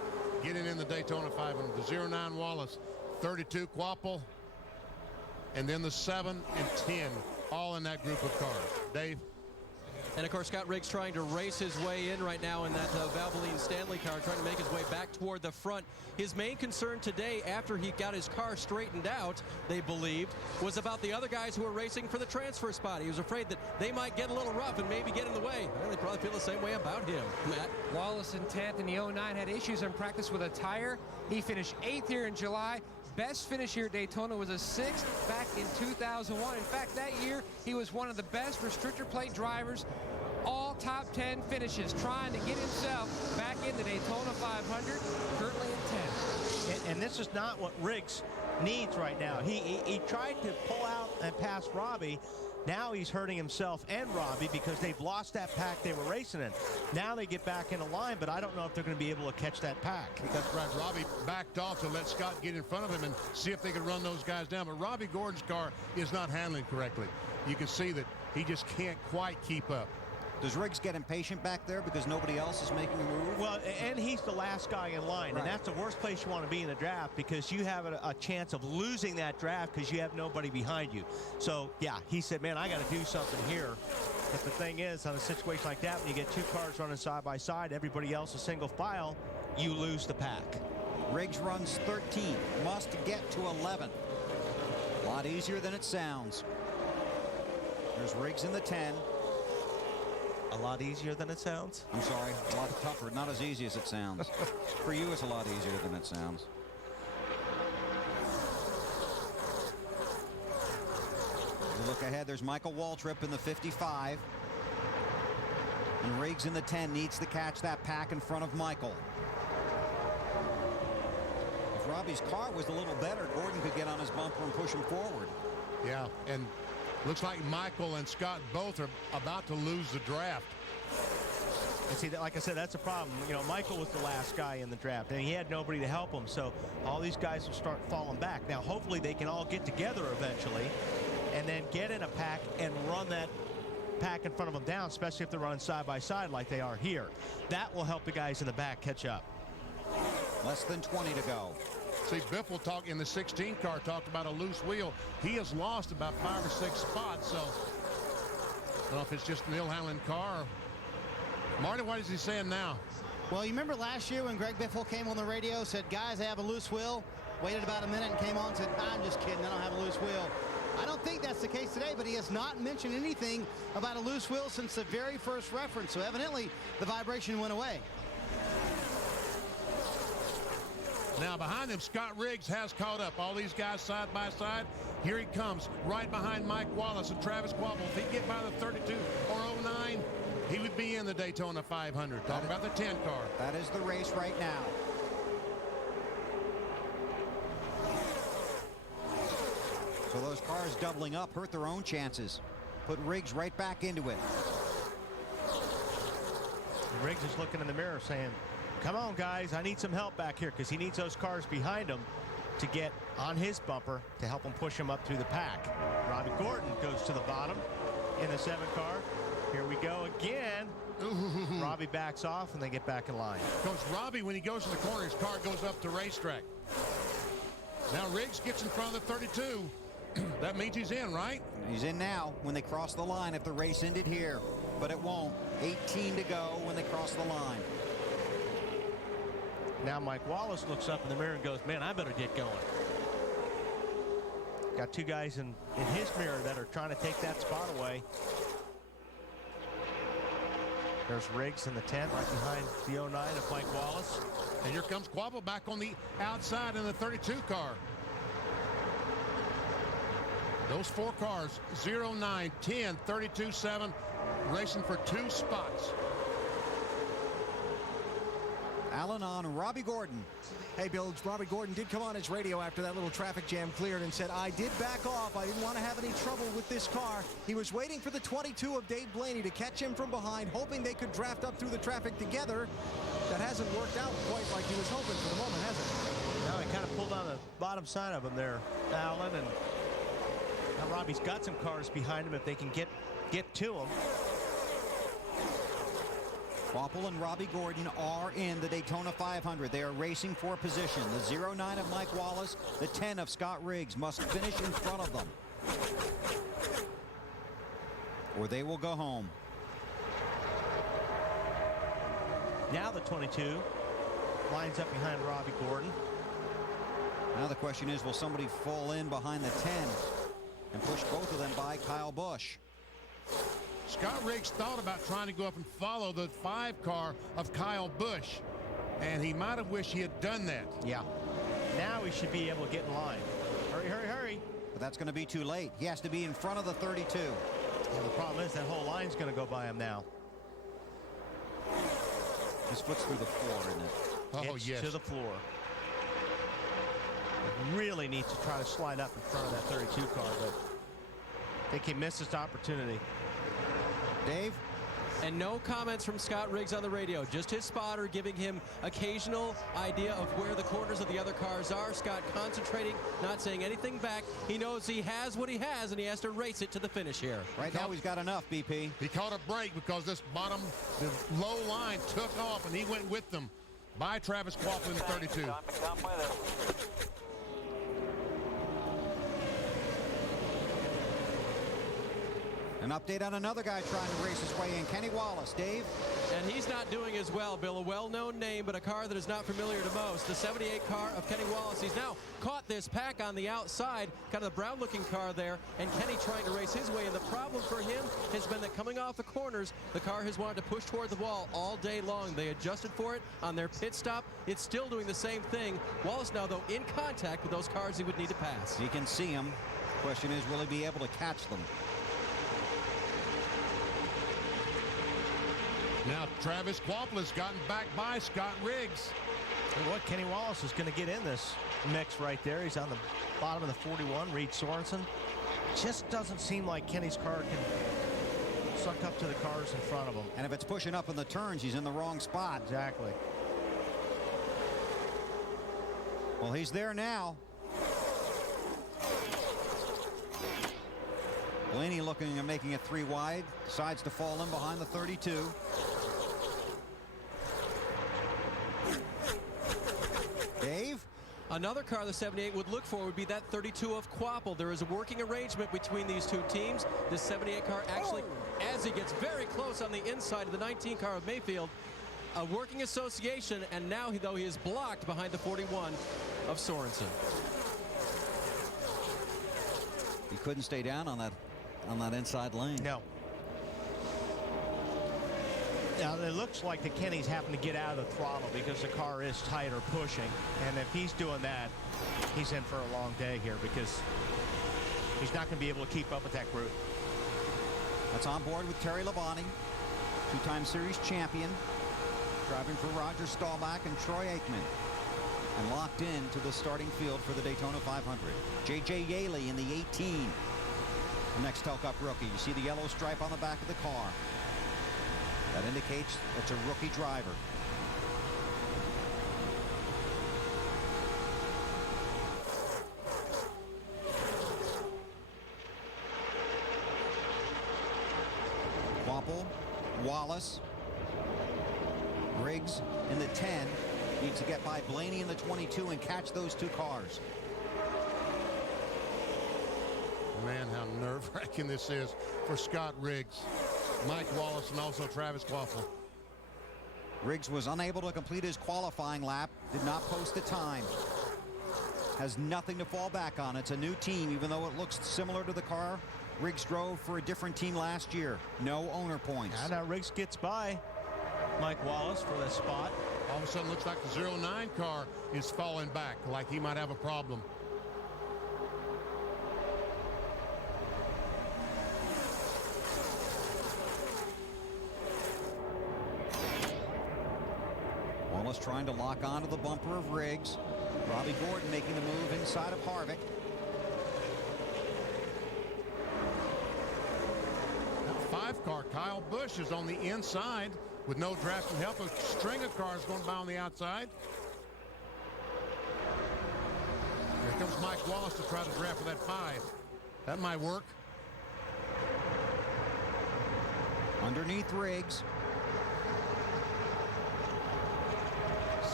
getting in the Daytona 500. The 09 Wallace, 32 Quapple, and then the 7 and 10, all in that group of cars. Dave? And of course, Scott Riggs trying to race his way in right now in that Valvoline Stanley car, trying to make his way back toward the front. His main concern today, after he got his car straightened out, they believed, was about the other guys who were racing for the transfer spot. He was afraid that they might get a little rough and maybe get in the way. Well, they probably feel the same way about him, Matt. Wallace in 10th in the 09 had issues in practice with a tire. He finished 8th here in July. Best finish here at Daytona was a 6th back in 2001. In fact, that year, he was one of the best restrictor plate drivers. All top 10 finishes, trying to get himself back in the Daytona 500, currently in 10th. And this is not what Riggs needs right now. He tried to pull out and pass Robbie. Now he's hurting himself and Robbie because they've lost that pack they were racing in. Now they get back in the line, but I don't know if they're going to be able to catch that pack. That's right. Robbie backed off to let Scott get in front of him and see if they could run those guys down. But Robbie Gordon's car is not handling correctly. You can see that he just can't quite keep up. Does Riggs get impatient back there because nobody else is making a move? Well, and he's the last guy in line, right. And that's the worst place you want to be in the draft because you have a chance of losing that draft because you have nobody behind you. So, yeah, he said, man, I got to do something here. But the thing is, on a situation like that, when you get 2 cars running side by side, everybody else is single file, you lose the pack. Riggs runs 13th, must get to 11th. A lot easier than it sounds. There's Riggs in the 10. A lot easier than it sounds? I'm sorry, a lot tougher, not as easy as it sounds. For you, it's a lot easier than it sounds. We look ahead, there's Michael Waltrip in the 55. And Riggs in the 10 needs to catch that pack in front of Michael. If Robbie's car was a little better, Gordon could get on his bumper and push him forward. Yeah, and looks like Michael and Scott both are about to lose the draft. And see, like I said, that's a problem. You know, Michael was the last guy in the draft, and he had nobody to help him. So all these guys will start falling back. Now, hopefully they can all get together eventually and then get in a pack and run that pack in front of them down, especially if they're running side by side like they are here. That will help the guys in the back catch up. Less than 20 to go. See, Biffle talked in the 16 car, talked about a loose wheel. He has lost about 5 or 6 spots, so I don't know if it's just an ill-handling car. Marty, what is he saying now? Well, you remember last year when Greg Biffle came on the radio, said, guys, I have a loose wheel, waited about a minute and came on and said, I'm just kidding, I don't have a loose wheel. I don't think that's the case today, but he has not mentioned anything about a loose wheel since the very first reference, so evidently the vibration went away. Now behind him, Scott Riggs has caught up. All these guys side by side. Here he comes, right behind Mike Wallace and Travis Quapple. If he can get by the 32 or 09, he would be in the Daytona 500. Talking about the 10 car. That is the race right now. So those cars doubling up hurt their own chances. Put Riggs right back into it. Riggs is looking in the mirror saying, come on, guys, I need some help back here because he needs those cars behind him to get on his bumper to help him push him up through the pack. Robbie Gordon goes to the bottom in the 7 car. Here we go again. Robbie backs off and they get back in line. Coach Robbie, when he goes to the corner, his car goes up the racetrack. Now Riggs gets in front of the 32. That means he's in, right? He's in now when they cross the line if the race ended here. but it won't. 18 to go when they cross the line. Now Mike Wallace looks up in the mirror and goes, man, I better get going. Got two guys in his mirror that are trying to take that spot away. There's Riggs in the 10 right behind the 09 of Mike Wallace. And here comes Quapple back on the outside in the 32 car. Those four cars, 0, 9, 10, 32, 7, racing for 2 spots. Allen on Robbie Gordon. Hey, Bill, Robbie Gordon did come on his radio after that little traffic jam cleared and said, I did back off. I didn't want to have any trouble with this car. He was waiting for the 22 of Dave Blaney to catch him from behind, hoping they could draft up through the traffic together. That hasn't worked out quite like he was hoping for the moment, has it? Now he kind of pulled on the bottom side of him there, Allen, and now Robbie's got some cars behind him if they can get to him. Quapple and Robbie Gordon are in the Daytona 500. They are racing for position. The 09 of Mike Wallace, the 10 of Scott Riggs must finish in front of them, or they will go home. Now the 22 lines up behind Robbie Gordon. Now the question is, will somebody fall in behind the 10 and push both of them by Kyle Busch? Scott Riggs thought about trying to go up and follow the 5 car of Kyle Busch, and he might have wished he had done that. Yeah. Now he should be able to get in line. Hurry, hurry, hurry. But that's going to be too late. He has to be in front of the 32. Well, the problem is that whole line's going to go by him now. His foot's through the floor, isn't it? Oh, it's yes. to the floor. Really needs to try to slide up in front of that 32 car, but I think he missed his opportunity. Dave? And no comments from Scott Riggs on the radio, just his spotter giving him occasional idea of where the corners of the other cars are. Scott concentrating, not saying anything back. He knows he has what he has, and he has to race it to the finish here. Right now he's got enough, BP. He caught a break because this bottom, the low line took off, and he went with them by Travis Quapple in the 32. An update on another guy trying to race his way in, Kenny Wallace. Dave? And he's not doing as well, Bill. A well-known name, but a car that is not familiar to most. The 78 car of Kenny Wallace. He's now caught this pack on the outside, kind of the brown-looking car there, and Kenny trying to race his way. And the problem for him has been that coming off the corners, the car has wanted to push toward the wall all day long. They adjusted for it on their pit stop. It's still doing the same thing. Wallace now, though, in contact with those cars he would need to pass. He can see them. Question is, will he be able to catch them? Now Travis Quapple has gotten back by Scott Riggs. And what, Kenny Wallace is going to get in this mix right there. He's on the bottom of the 41, Reed Sorensen. Just doesn't seem like Kenny's car can suck up to the cars in front of him. And if it's pushing up in the turns, he's in the wrong spot. Exactly. Well, he's there now. Blaney looking at making it 3 wide. Decides to fall in behind the 32. Dave? Another car the 78 would look for would be that 32 of Quapple. There is a working arrangement between these two teams. The 78 car actually, as he gets very close on the inside of the 19 car of Mayfield, a working association, and now, though, he is blocked behind the 41 of Sorensen. He couldn't stay down on that inside lane. No. Now, it looks like the Kenny's having to get out of the throttle because the car is tight or pushing. And if he's doing that, he's in for a long day here because he's not going to be able to keep up with that group. That's on board with Terry Labonte, 2-time series champion, driving for Roger Staubach and Troy Aikman. And locked into the starting field for the Daytona 500. J.J. Yaley in the 18. The Nextel Cup rookie. You see the yellow stripe on the back of the car. That indicates it's a rookie driver. Quapple, Wallace, Riggs in the 10. Needs to get by Blaney in the 22 and catch those 2 cars. Man, how nerve-wracking this is for Scott Riggs. Mike Wallace and also Travis Quaffle. Riggs was unable to complete his qualifying lap, did not post a time. Has nothing to fall back on. It's a new team, even though it looks similar to the car Riggs drove for a different team last year. No owner points. And now Riggs gets by Mike Wallace for that spot. All of a sudden, looks like the 09 car is falling back, like he might have a problem. Wallace trying to lock onto the bumper of Riggs. Robbie Gordon making the move inside of Harvick. That 5-car, Kyle Busch, is on the inside with no drafting help. A string of cars going by on the outside. Here comes Mike Wallace to try to draft for that 5. That might work. Underneath Riggs.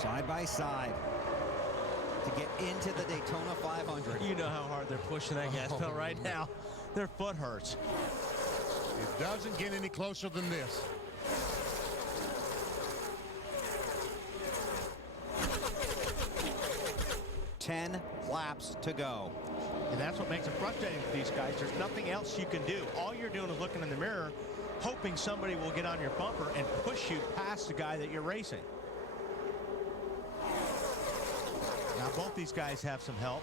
Side by side to get into the Daytona 500. You know how hard they're pushing that gas pedal right now. Their foot hurts. It doesn't get any closer than this. Ten laps to go. And that's what makes it frustrating for these guys. There's nothing else you can do. All you're doing is looking in the mirror, hoping somebody will get on your bumper and push you past the guy that you're racing. Now both these guys have some help.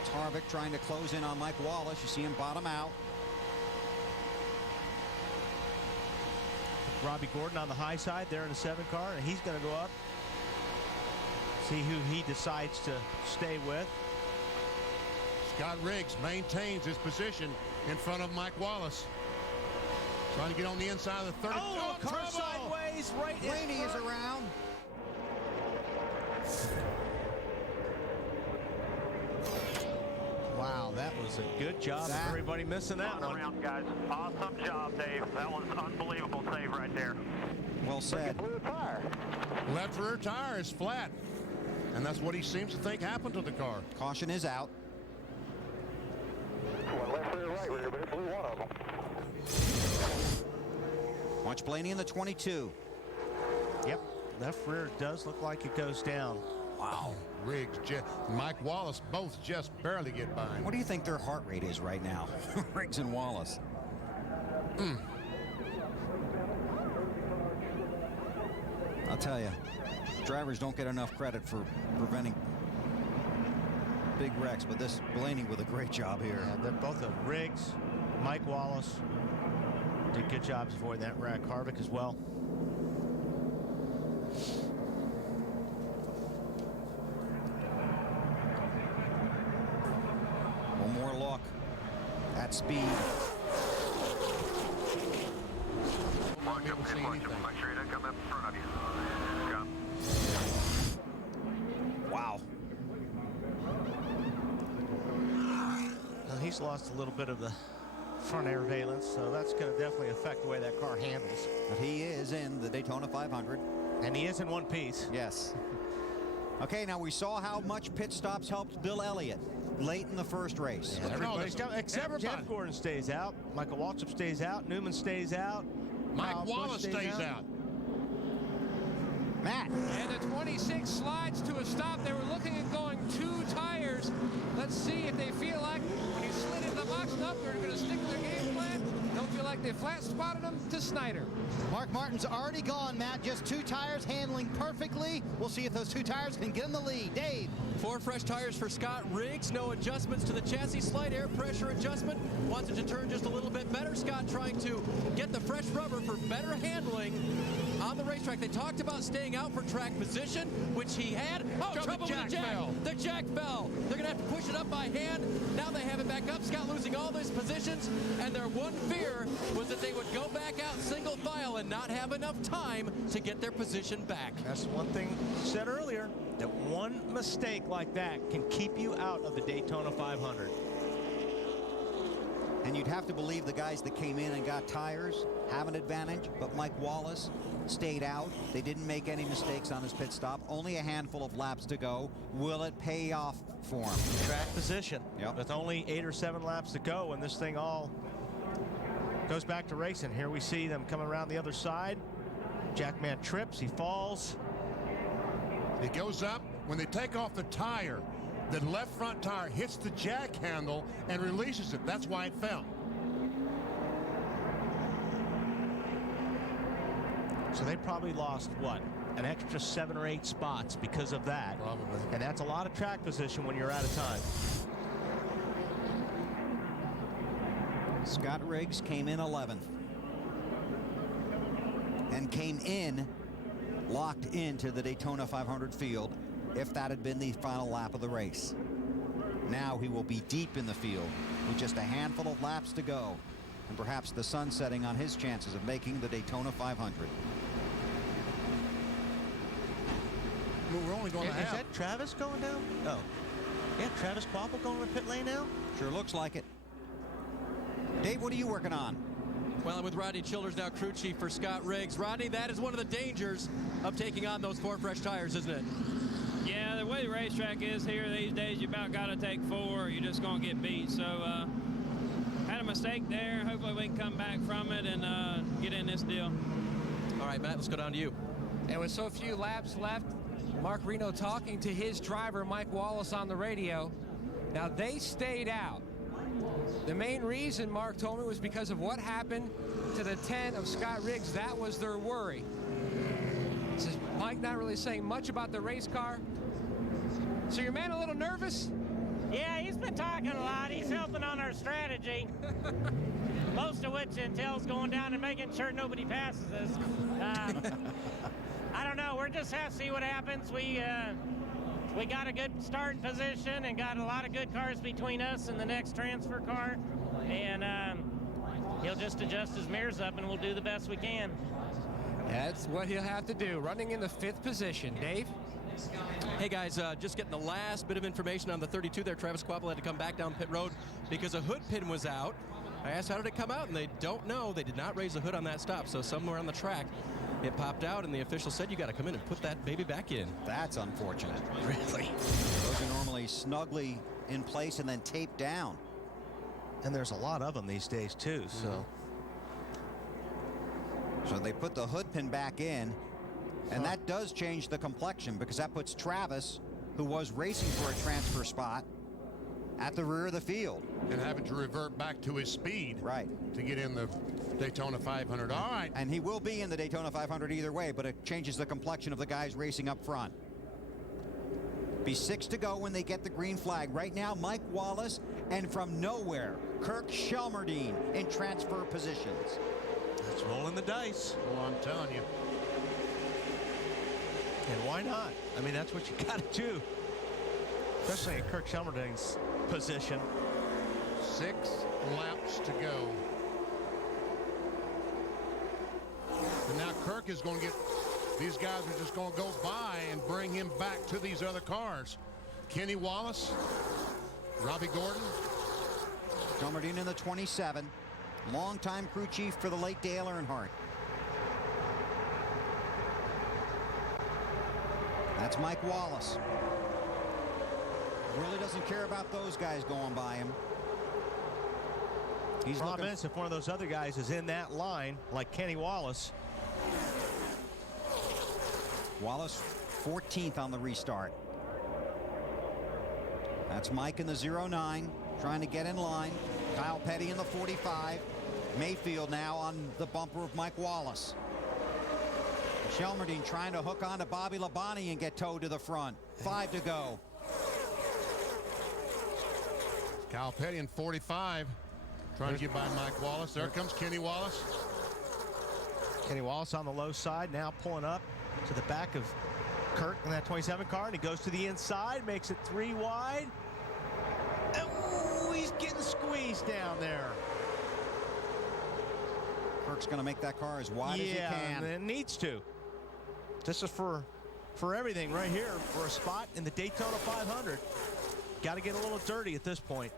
It's Harvick trying to close in on Mike Wallace. You see him bottom out. Robbie Gordon on the high side there in the 7 car, and he's going to go up. See who he decides to stay with. Scott Riggs maintains his position in front of Mike Wallace. Trying to get on the inside of the 30. Oh, car sideways right in. Rainey is around. Wow, that was a good job of everybody missing that one. Around, guys. Awesome job, Dave. That was unbelievable save right there. Well said. Left rear tire is flat. And that's what he seems to think happened to the car. Caution is out. Left rear, right rear, but it blew one of them. Watch Blaney in the 22. Yep, left rear does look like it goes down. Wow. Riggs, Mike Wallace both just barely get by him. What do you think their heart rate is right now? Riggs and Wallace. I'll tell you, drivers don't get enough credit for preventing big wrecks, but this Blaney with a great job here. Yeah, they're both Riggs, Mike Wallace did good jobs avoiding that wreck. Harvick as well. One more look at speed. Watch him, make sure he doesn't come up in front of you. Come. Wow. Well, he's lost a little bit of the front air valence, so that's going to definitely affect the way that car handles. But he is in the Daytona 500. And he is in one piece. Yes. Okay, now we saw how much pit stops helped Bill Elliott late in the first race. Yeah, everybody's got, except Jeff Gordon stays out. Michael Waltrip stays out. Newman stays out. Mike Wallace stays out. Matt. And the 26 slides to a stop. They were looking at going 2 tires. Let's see if they feel like when he slid into the box up, they're going to stick to their game plan. Don't feel like they flat spotted him to Snyder. Mark Martin's already gone, Matt. Just 2 tires handling perfectly. We'll see if those 2 tires can get in the lead. Dave. 4 fresh tires for Scott Riggs. No adjustments to the chassis. Slight air pressure adjustment. Wants it to turn just a little bit better. Scott trying to get the fresh rubber for better handling on the racetrack. They talked about staying out for track position, which he had. Oh, trouble with the jack. The jack fell. They're going to have to push it up by hand. Now they have it back up. Scott losing all those positions. And their one fear was that they would go back out single file and not have enough time to get their position back. That's one thing you said earlier, that one mistake like that can keep you out of the Daytona 500. And you'd have to believe the guys that came in and got tires have an advantage, but Mike Wallace stayed out. They didn't make any mistakes on his pit stop. Only a handful of laps to go. Will it pay off for him? Track position. Yep. With only 8 or 7 laps to go, and this thing all goes back to racing. Here we see them coming around the other side. Jackman trips, he falls. It goes up. When they take off the tire, the left front tire hits the jack handle and releases it. That's why it fell. So they probably lost, what, an extra 7 or 8 spots because of that. Probably. And that's a lot of track position when you're out of time. Scott Riggs came in 11th. And came in locked into the Daytona 500 field if that had been the final lap of the race. Now he will be deep in the field with just a handful of laps to go, and perhaps the sun setting on his chances of making the Daytona 500. We're only going to have... Is that Travis going down? Oh. Yeah, Travis Kvapil going to pit lane now? Sure looks like it. Dave, what are you working on? Well, I'm with Rodney Childers, now crew chief for Scott Riggs. Rodney, that is one of the dangers of taking on those 4 fresh tires, isn't it? Yeah, the way the racetrack is here these days, you about got to take 4 or you're just going to get beat. So, had a mistake there. Hopefully we can come back from it and get in this deal. All right, Matt, let's go down to you. And with so few laps left, Mark Reno talking to his driver, Mike Wallace, on the radio. Now, they stayed out. The main reason, Mark told me, was because of what happened to the 10 of Scott Riggs. That was their worry. So Mike not really saying much about the race car. So your man a little nervous? Yeah, he's been talking a lot. He's helping on our strategy. Most of which entails going down and making sure nobody passes us. I don't know. We're just have to see what happens. We got a good starting position and got a lot of good cars between us and the next transfer car. And he'll just adjust his mirrors up and we'll do the best we can. That's what he'll have to do, running in the 5th position. Dave? Hey, guys, just getting the last bit of information on the 32 there. Travis Kvapil had to come back down pit road because a hood pin was out. I asked how did it come out, and they don't know. They did not raise the hood on that stop, so somewhere on the track it popped out, and the official said you got to come in and put that baby back in. That's unfortunate. Really? Those are normally snugly in place and then taped down. And there's a lot of them these days, too, so... So they put the hood pin back in, and that does change the complexion because that puts Travis, who was racing for a transfer spot, at the rear of the field. And having to revert back to his speed. Right. To get in the Daytona 500. All right. And he will be in the Daytona 500 either way, but it changes the complexion of the guys racing up front. Be 6 to go when they get the green flag. Right now, Mike Wallace, and from nowhere, Kirk Shelmerdine in transfer positions. That's rolling the dice. Well, I'm telling you. And why not? I mean, that's what you got to do. Especially in Kirk Shelmerdine's position. 6 laps to go. And now Kirk is going to get, these guys are just going to go by and bring him back to these other cars. Kenny Wallace, Robbie Gordon. Shelmerdine in the 27. Longtime crew chief for the late Dale Earnhardt. That's Mike Wallace. Really doesn't care about those guys going by him. He's Problem is, if one of those other guys is in that line, like Kenny Wallace. Wallace 14th on the restart. That's Mike in the 09, trying to get in line. Kyle Petty in the 45. Mayfield now on the bumper of Mike Wallace. Shelmerdine trying to hook on to Bobby Labonte and get towed to the front. 5 to go. Kyle Petty in 45. Trying to get by Mike Wallace. There comes Kenny Wallace. Kenny Wallace on the low side, now pulling up to the back of Kirk in that 27 car, and he goes to the inside, makes it 3 wide. Oh, he's getting squeezed down there. Kirk's going to make that car as wide as he can. Yeah, it needs to. This is for everything right here, for a spot in the Daytona 500. Got to get a little dirty at this point.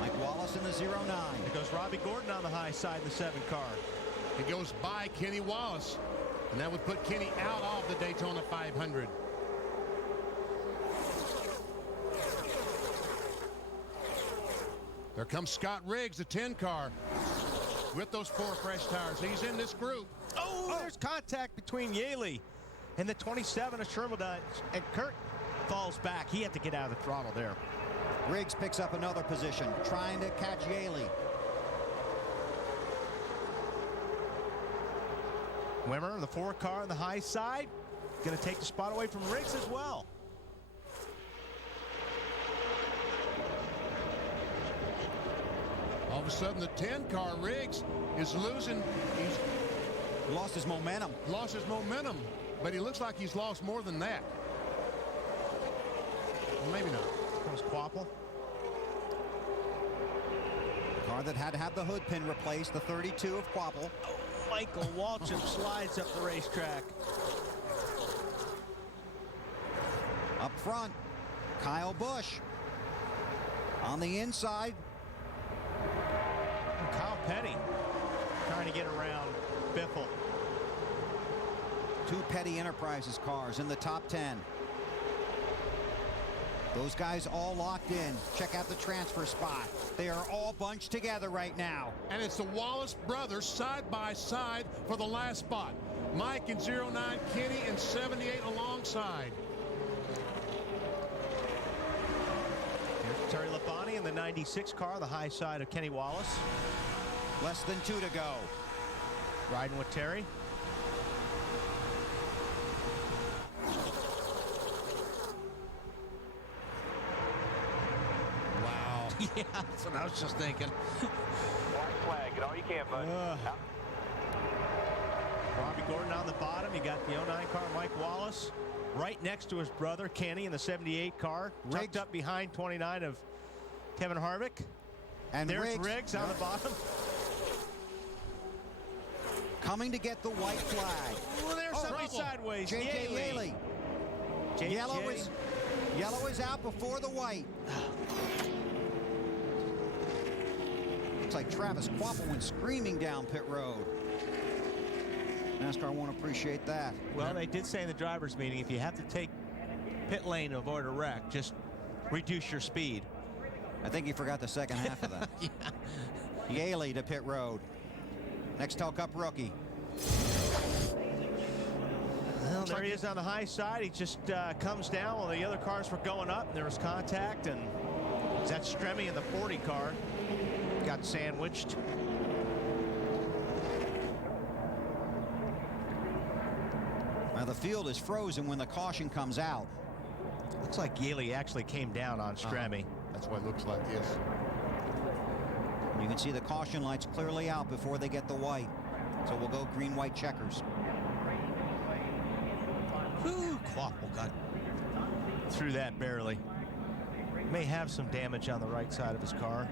Mike Wallace in the 09. It goes Robbie Gordon on the high side of the 7 car. It goes by Kenny Wallace, and that would put Kenny out of the Daytona 500. There comes Scott Riggs, the 10 car, with those 4 fresh tires. He's in this group. Oh, there's contact between Yaley and the 27 of Shermaldine, and Kurt falls back. He had to get out of the throttle there. Riggs picks up another position, trying to catch Yaley. Wimmer, the 4 car on the high side, going to take the spot away from Riggs as well. All of a sudden, the 10 car, Riggs, is losing. He's lost his momentum. Lost his momentum, but he looks like he's lost more than that. Well, maybe not. Comes Quapple. Car that had to have the hood pin replaced, the 32 of Quapple. Michael Waltrip slides up the racetrack. Up front, Kyle Busch. On the inside, Kyle Petty trying to get around Biffle. 2 Petty Enterprises cars in the top 10. Those guys all locked in. Check out the transfer spot. They are all bunched together right now. And it's the Wallace brothers side by side for the last spot. Mike in 09, Kenny in 78 alongside. Here's Terry Labonte in the 96 car, the high side of Kenny Wallace. Less than 2 to go. Riding with Terry. Wow. Yeah, that's what I was just thinking. White flag, get all you can, bud. Robbie Gordon on the bottom. You got the 09 car, Mike Wallace, right next to his brother Kenny in the 78 car, tucked up behind 29 of Kevin Harvick. And there's Riggs on the bottom. Coming to get the white flag. Well, there's somebody sideways. J.J. Yaley. Yellow is out before the white. Looks like Travis Quapple went screaming down pit road. NASCAR won't appreciate that. Well, they did say in the driver's meeting, if you have to take pit lane to avoid a wreck, just reduce your speed. I think he forgot the second half of that. Yeah. Yaley to pit road. Nextel Cup rookie. Well, there he is on the high side. He just comes down while the other cars were going up, and there was contact, and that Stremme in the 40 car got sandwiched. Now the field is frozen when the caution comes out. Looks like Yaley actually came down on Stremme. That's what it looks like, yes. You can see the caution lights clearly out before they get the white. So we'll go green-white checkers. Whew, Quapple got through that barely. May have some damage on the right side of his car.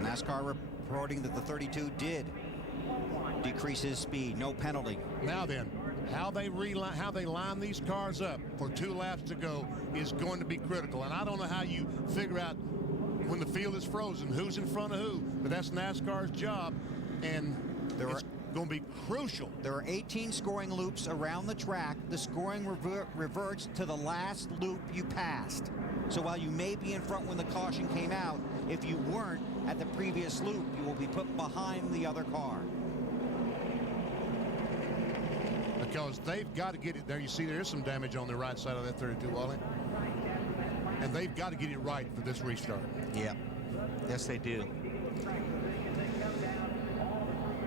NASCAR reporting that the 32 did decrease his speed. No penalty. Now then, how they line these cars up for 2 laps to go is going to be critical. And I don't know how you figure out when the field is frozen who's in front of who, but that's NASCAR's job, and it's going to be crucial. There are 18 scoring loops around the track. The scoring reverts to the last loop you passed. So while you may be in front when the caution came out, if you weren't at the previous loop, you will be put behind the other car. Because they've got to get it there. You see there is some damage on the right side of that 32, Wally. And they've got to get it right for this restart. Yeah. Yes, they do.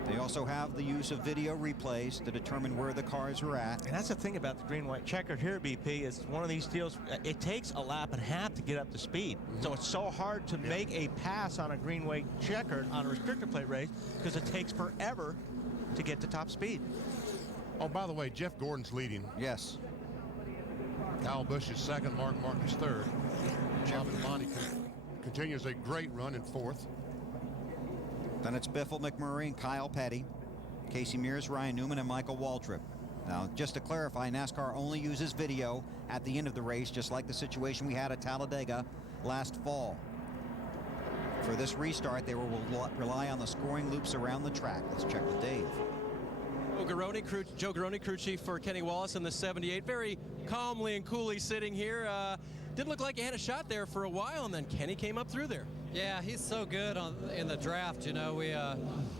They also have the use of video replays to determine where the cars are at. And that's the thing about the green-white checker here, BP, is one of these deals, it takes a lap and a half to get up to speed. So it's so hard to make a pass on a green-white checker on a restrictor plate race because it takes forever to get to top speed. Oh, by the way, Jeff Gordon's leading. Yes. Kyle Busch is second, Mark Martin is third. Jeff Labonte continues a great run in fourth. Then it's Biffle, McMurray, and Kyle Petty, Casey Mears, Ryan Newman, and Michael Waltrip. Now, just to clarify, NASCAR only uses video at the end of the race, just like the situation we had at Talladega last fall. For this restart, they will rely on the scoring loops around the track. Let's check with Dave. Joe Garone, crew chief for Kenny Wallace in the 78, very calmly and coolly sitting here. Didn't look like he had a shot there for a while, and then Kenny came up through there. Yeah, he's so good in the draft. You know,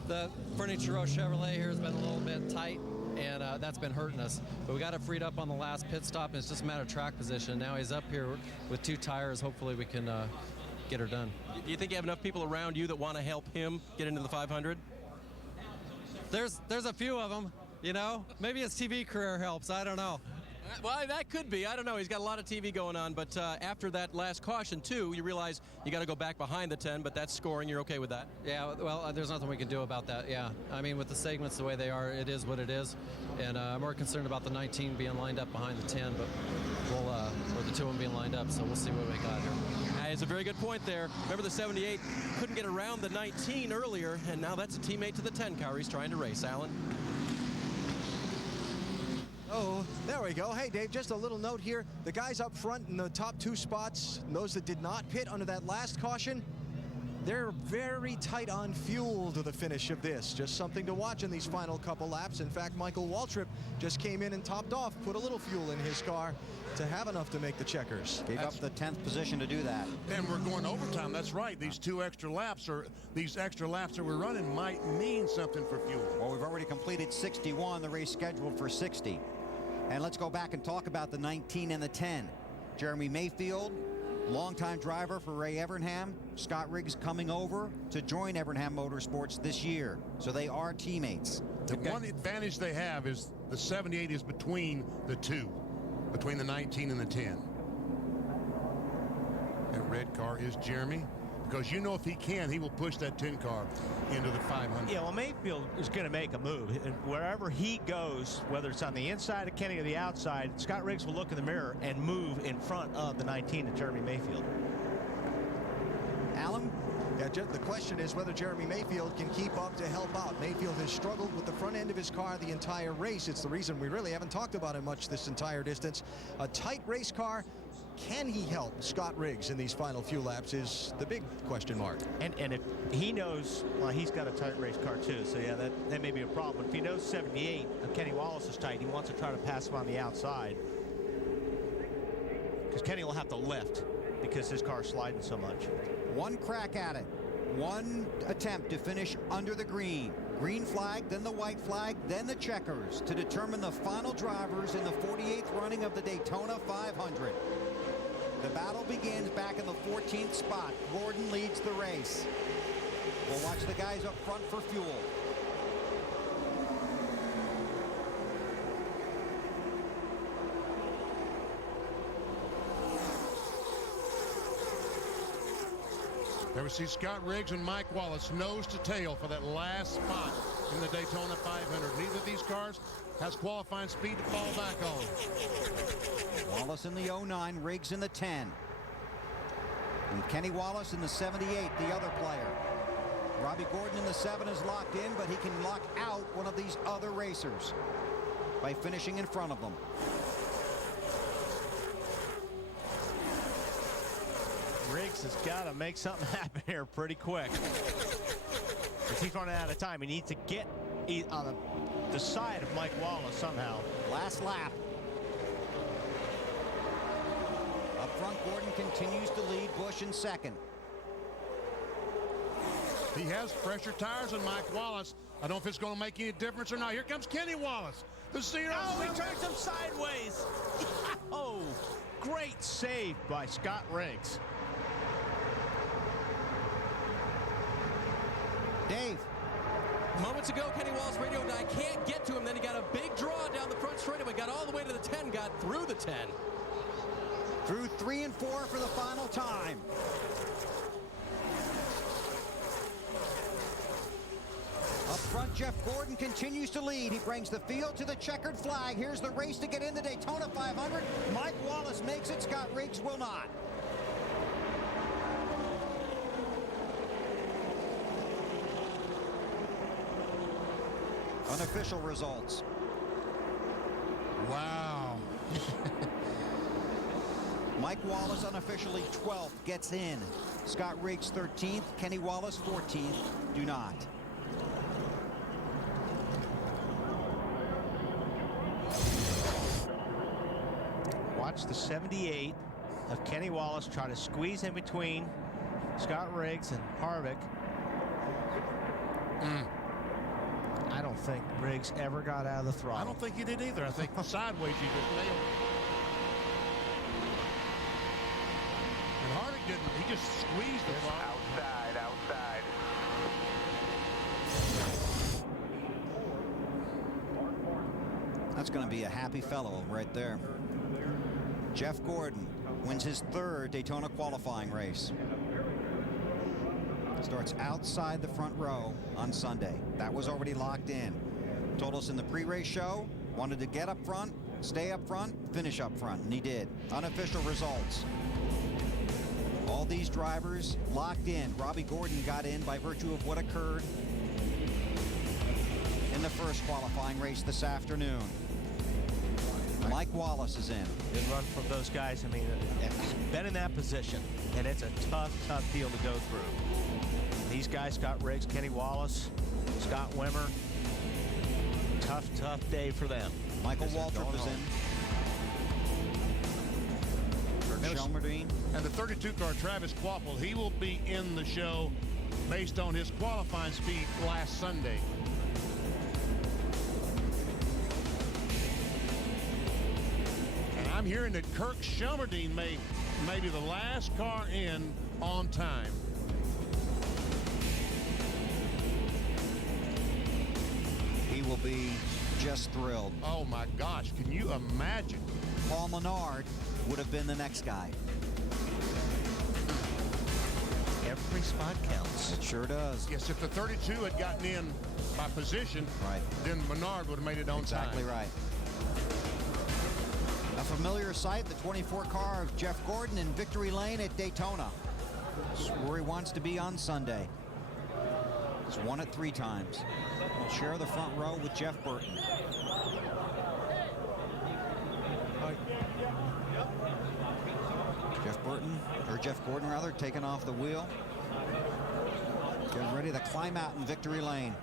the Furniture Row Chevrolet here has been a little bit tight, and that's been hurting us. But we got it freed up on the last pit stop, and it's just a matter of track position. Now he's up here with 2 tires. Hopefully we can get her done. Do you think you have enough people around you that want to help him get into the 500? There's a few of them, you know. Maybe his TV career helps. I don't know. Well, that could be. I don't know. He's got a lot of TV going on, but after that last caution, too, you realize you got to go back behind the 10, but that's scoring. You're okay with that? Yeah, well, there's nothing we can do about that, yeah. I mean, with the segments the way they are, it is what it is. And I'm more concerned about the 19 being lined up behind the 10, but or the 2 of them being lined up, so we'll see what we got here. It's a very good point there. Remember, the 78 couldn't get around the 19 earlier, and now that's a teammate to the 10 car he's trying to race. Alan? Oh, there we go. Hey, Dave, just a little note here. The guys up front in the top 2 spots, those that did not pit under that last caution, they're very tight on fuel to the finish of this. Just something to watch in these final couple laps. In fact, Michael Waltrip just came in and topped off, put a little fuel in his car to have enough to make the checkers. Gave up the 10th position to do that. And we're going overtime. That's right. These 2 extra laps, or these extra laps that we're running, might mean something for fuel. Well, we've already completed 61, the race scheduled for 60. And let's go back and talk about the 19 and the 10. Jeremy Mayfield, longtime driver for Ray Evernham. Scott Riggs coming over to join Evernham Motorsports this year. So they are teammates. The one advantage they have is the 78 is between the 2, between the 19 and the 10. That red car is Jeremy, because you know if he can, he will push that 10 car into the 500. Yeah, well, Mayfield is going to make a move. And wherever he goes, whether it's on the inside of Kenny or the outside, Scott Riggs will look in the mirror and move in front of the 19 to Jeremy Mayfield. Alan? Yeah, the question is whether Jeremy Mayfield can keep up to help out. Mayfield has struggled with the front end of his car the entire race. It's the reason we really haven't talked about him much this entire distance. A tight race car. Can he help Scott Riggs in these final few laps is the big question mark. And if he knows, well, he's got a tight race car too, so yeah, that may be a problem. But if he knows 78, Kenny Wallace is tight, he wants to try to pass him on the outside. Because Kenny will have to lift because his car's sliding so much. One crack at it. One attempt to finish under the green. Green flag, then the white flag, then the checkers to determine the final drivers in the 48th running of the Daytona 500. The battle begins back in the 14th spot. Gordon leads the race. We'll watch the guys up front for fuel. There we see Scott Riggs and Mike Wallace nose to tail for that last spot in the Daytona 500. Neither of these cars has qualifying speed to fall back on. Wallace in the 09, Riggs in the 10. And Kenny Wallace in the 78, the other player. Robbie Gordon in the 7 is locked in, but he can lock out one of these other racers by finishing in front of them. Riggs has got to make something happen here pretty quick. Because he's running out of time. He needs to get on the side of Mike Wallace somehow. Last lap. Up front, Gordon continues to lead, Busch in second. He has fresher tires than Mike Wallace. I don't know if it's going to make any difference or not. Here comes Kenny Wallace. The 0. Oh, he turns him sideways. Oh, great save by Scott Riggs. Dave. Moments ago, Kenny Wallace radioed, I can't get to him. Then he got a big draw down the front straightaway, got all the way to the 10, got through the 10. Through 3 and 4 for the final time. Up front, Jeff Gordon continues to lead. He brings the field to the checkered flag. Here's the race to get in the Daytona 500. Mike Wallace makes it. Scott Riggs will not. Unofficial results. Wow. Mike Wallace unofficially 12th gets in. Scott Riggs 13th. Kenny Wallace 14th do not. watch the 78 of Kenny Wallace try to squeeze in between Scott Riggs and Harvick. I don't think Riggs ever got out of the throttle. I don't think he did either. I think sideways he just nailed it. And Harvick didn't. He just squeezed the throttle. Outside. That's going to be a happy fellow right there. Jeff Gordon wins his 3rd Daytona qualifying race. Starts outside the front row on Sunday. That was already locked in. Told us in the pre-race show, wanted to get up front, stay up front, finish up front, and he did. Unofficial results. All these drivers locked in. Robbie Gordon got in by virtue of what occurred in the first qualifying race this afternoon. Mike Wallace is in. Good run from those guys. I mean, been in that position, and it's a tough deal to go through. These guys, Scott Riggs, Kenny Wallace, Scott Wimmer, tough day for them. Michael Waltrip is in. Kurt Shelmerdine. And the 32 car, Travis Kvapil, he will be in the show based on his qualifying speed last Sunday. And I'm hearing that Kirk Shelmerdine may be the last car in on time. He will be just thrilled. Oh my gosh, can you imagine? Paul Menard would have been the next guy. Every spot counts. It sure does. Yes, if the 32 had gotten in by position, right, then Menard would have made it on time. Exactly right. A familiar sight, the 24 car of Jeff Gordon in Victory Lane at Daytona. It's where he wants to be on Sunday. He's won it 3 times. He'll share the front row with Jeff Burton. Jeff Gordon rather, taking off the wheel. Getting ready to climb out in Victory Lane.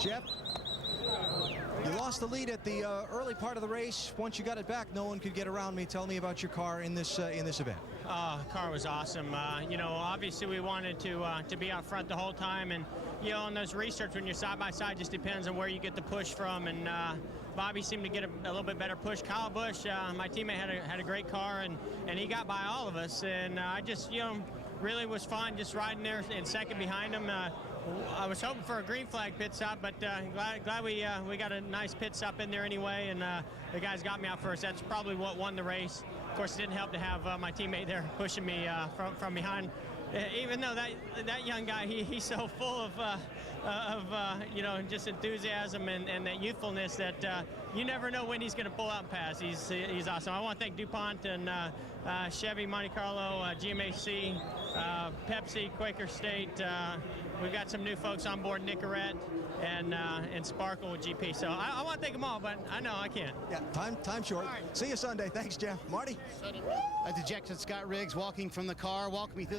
Jeff, you lost the lead at the early part of the race. Once you got it back, no one could get around me. Tell me about your car in this event. Car was awesome. You know, obviously we wanted to be out front the whole time, and you know, on those restarts when you're side by side, just depends on where you get the push from. And Bobby seemed to get a little bit better push. Kyle Busch, my teammate, had a great car, and he got by all of us. And I just, you know, really was fun just riding there in second behind him. I was hoping for a green flag pit stop, but glad we got a nice pit stop in there anyway, and the guys got me out first. That's probably what won the race. Of course, it didn't help to have my teammate there pushing me from behind. Even though that young guy, he's so full of you know, just enthusiasm and that youthfulness that you never know when he's going to pull out and pass. He's awesome. I want to thank DuPont and Chevy, Monte Carlo, GMAC, Pepsi, Quaker State. We've got some new folks on board, Nicorette and Sparkle with GP. So I want to thank them all, but I know I can't. Yeah, time short. Right. See you Sunday. Thanks, Jeff. Marty. A dejected Scott Riggs walking from the car, walking me through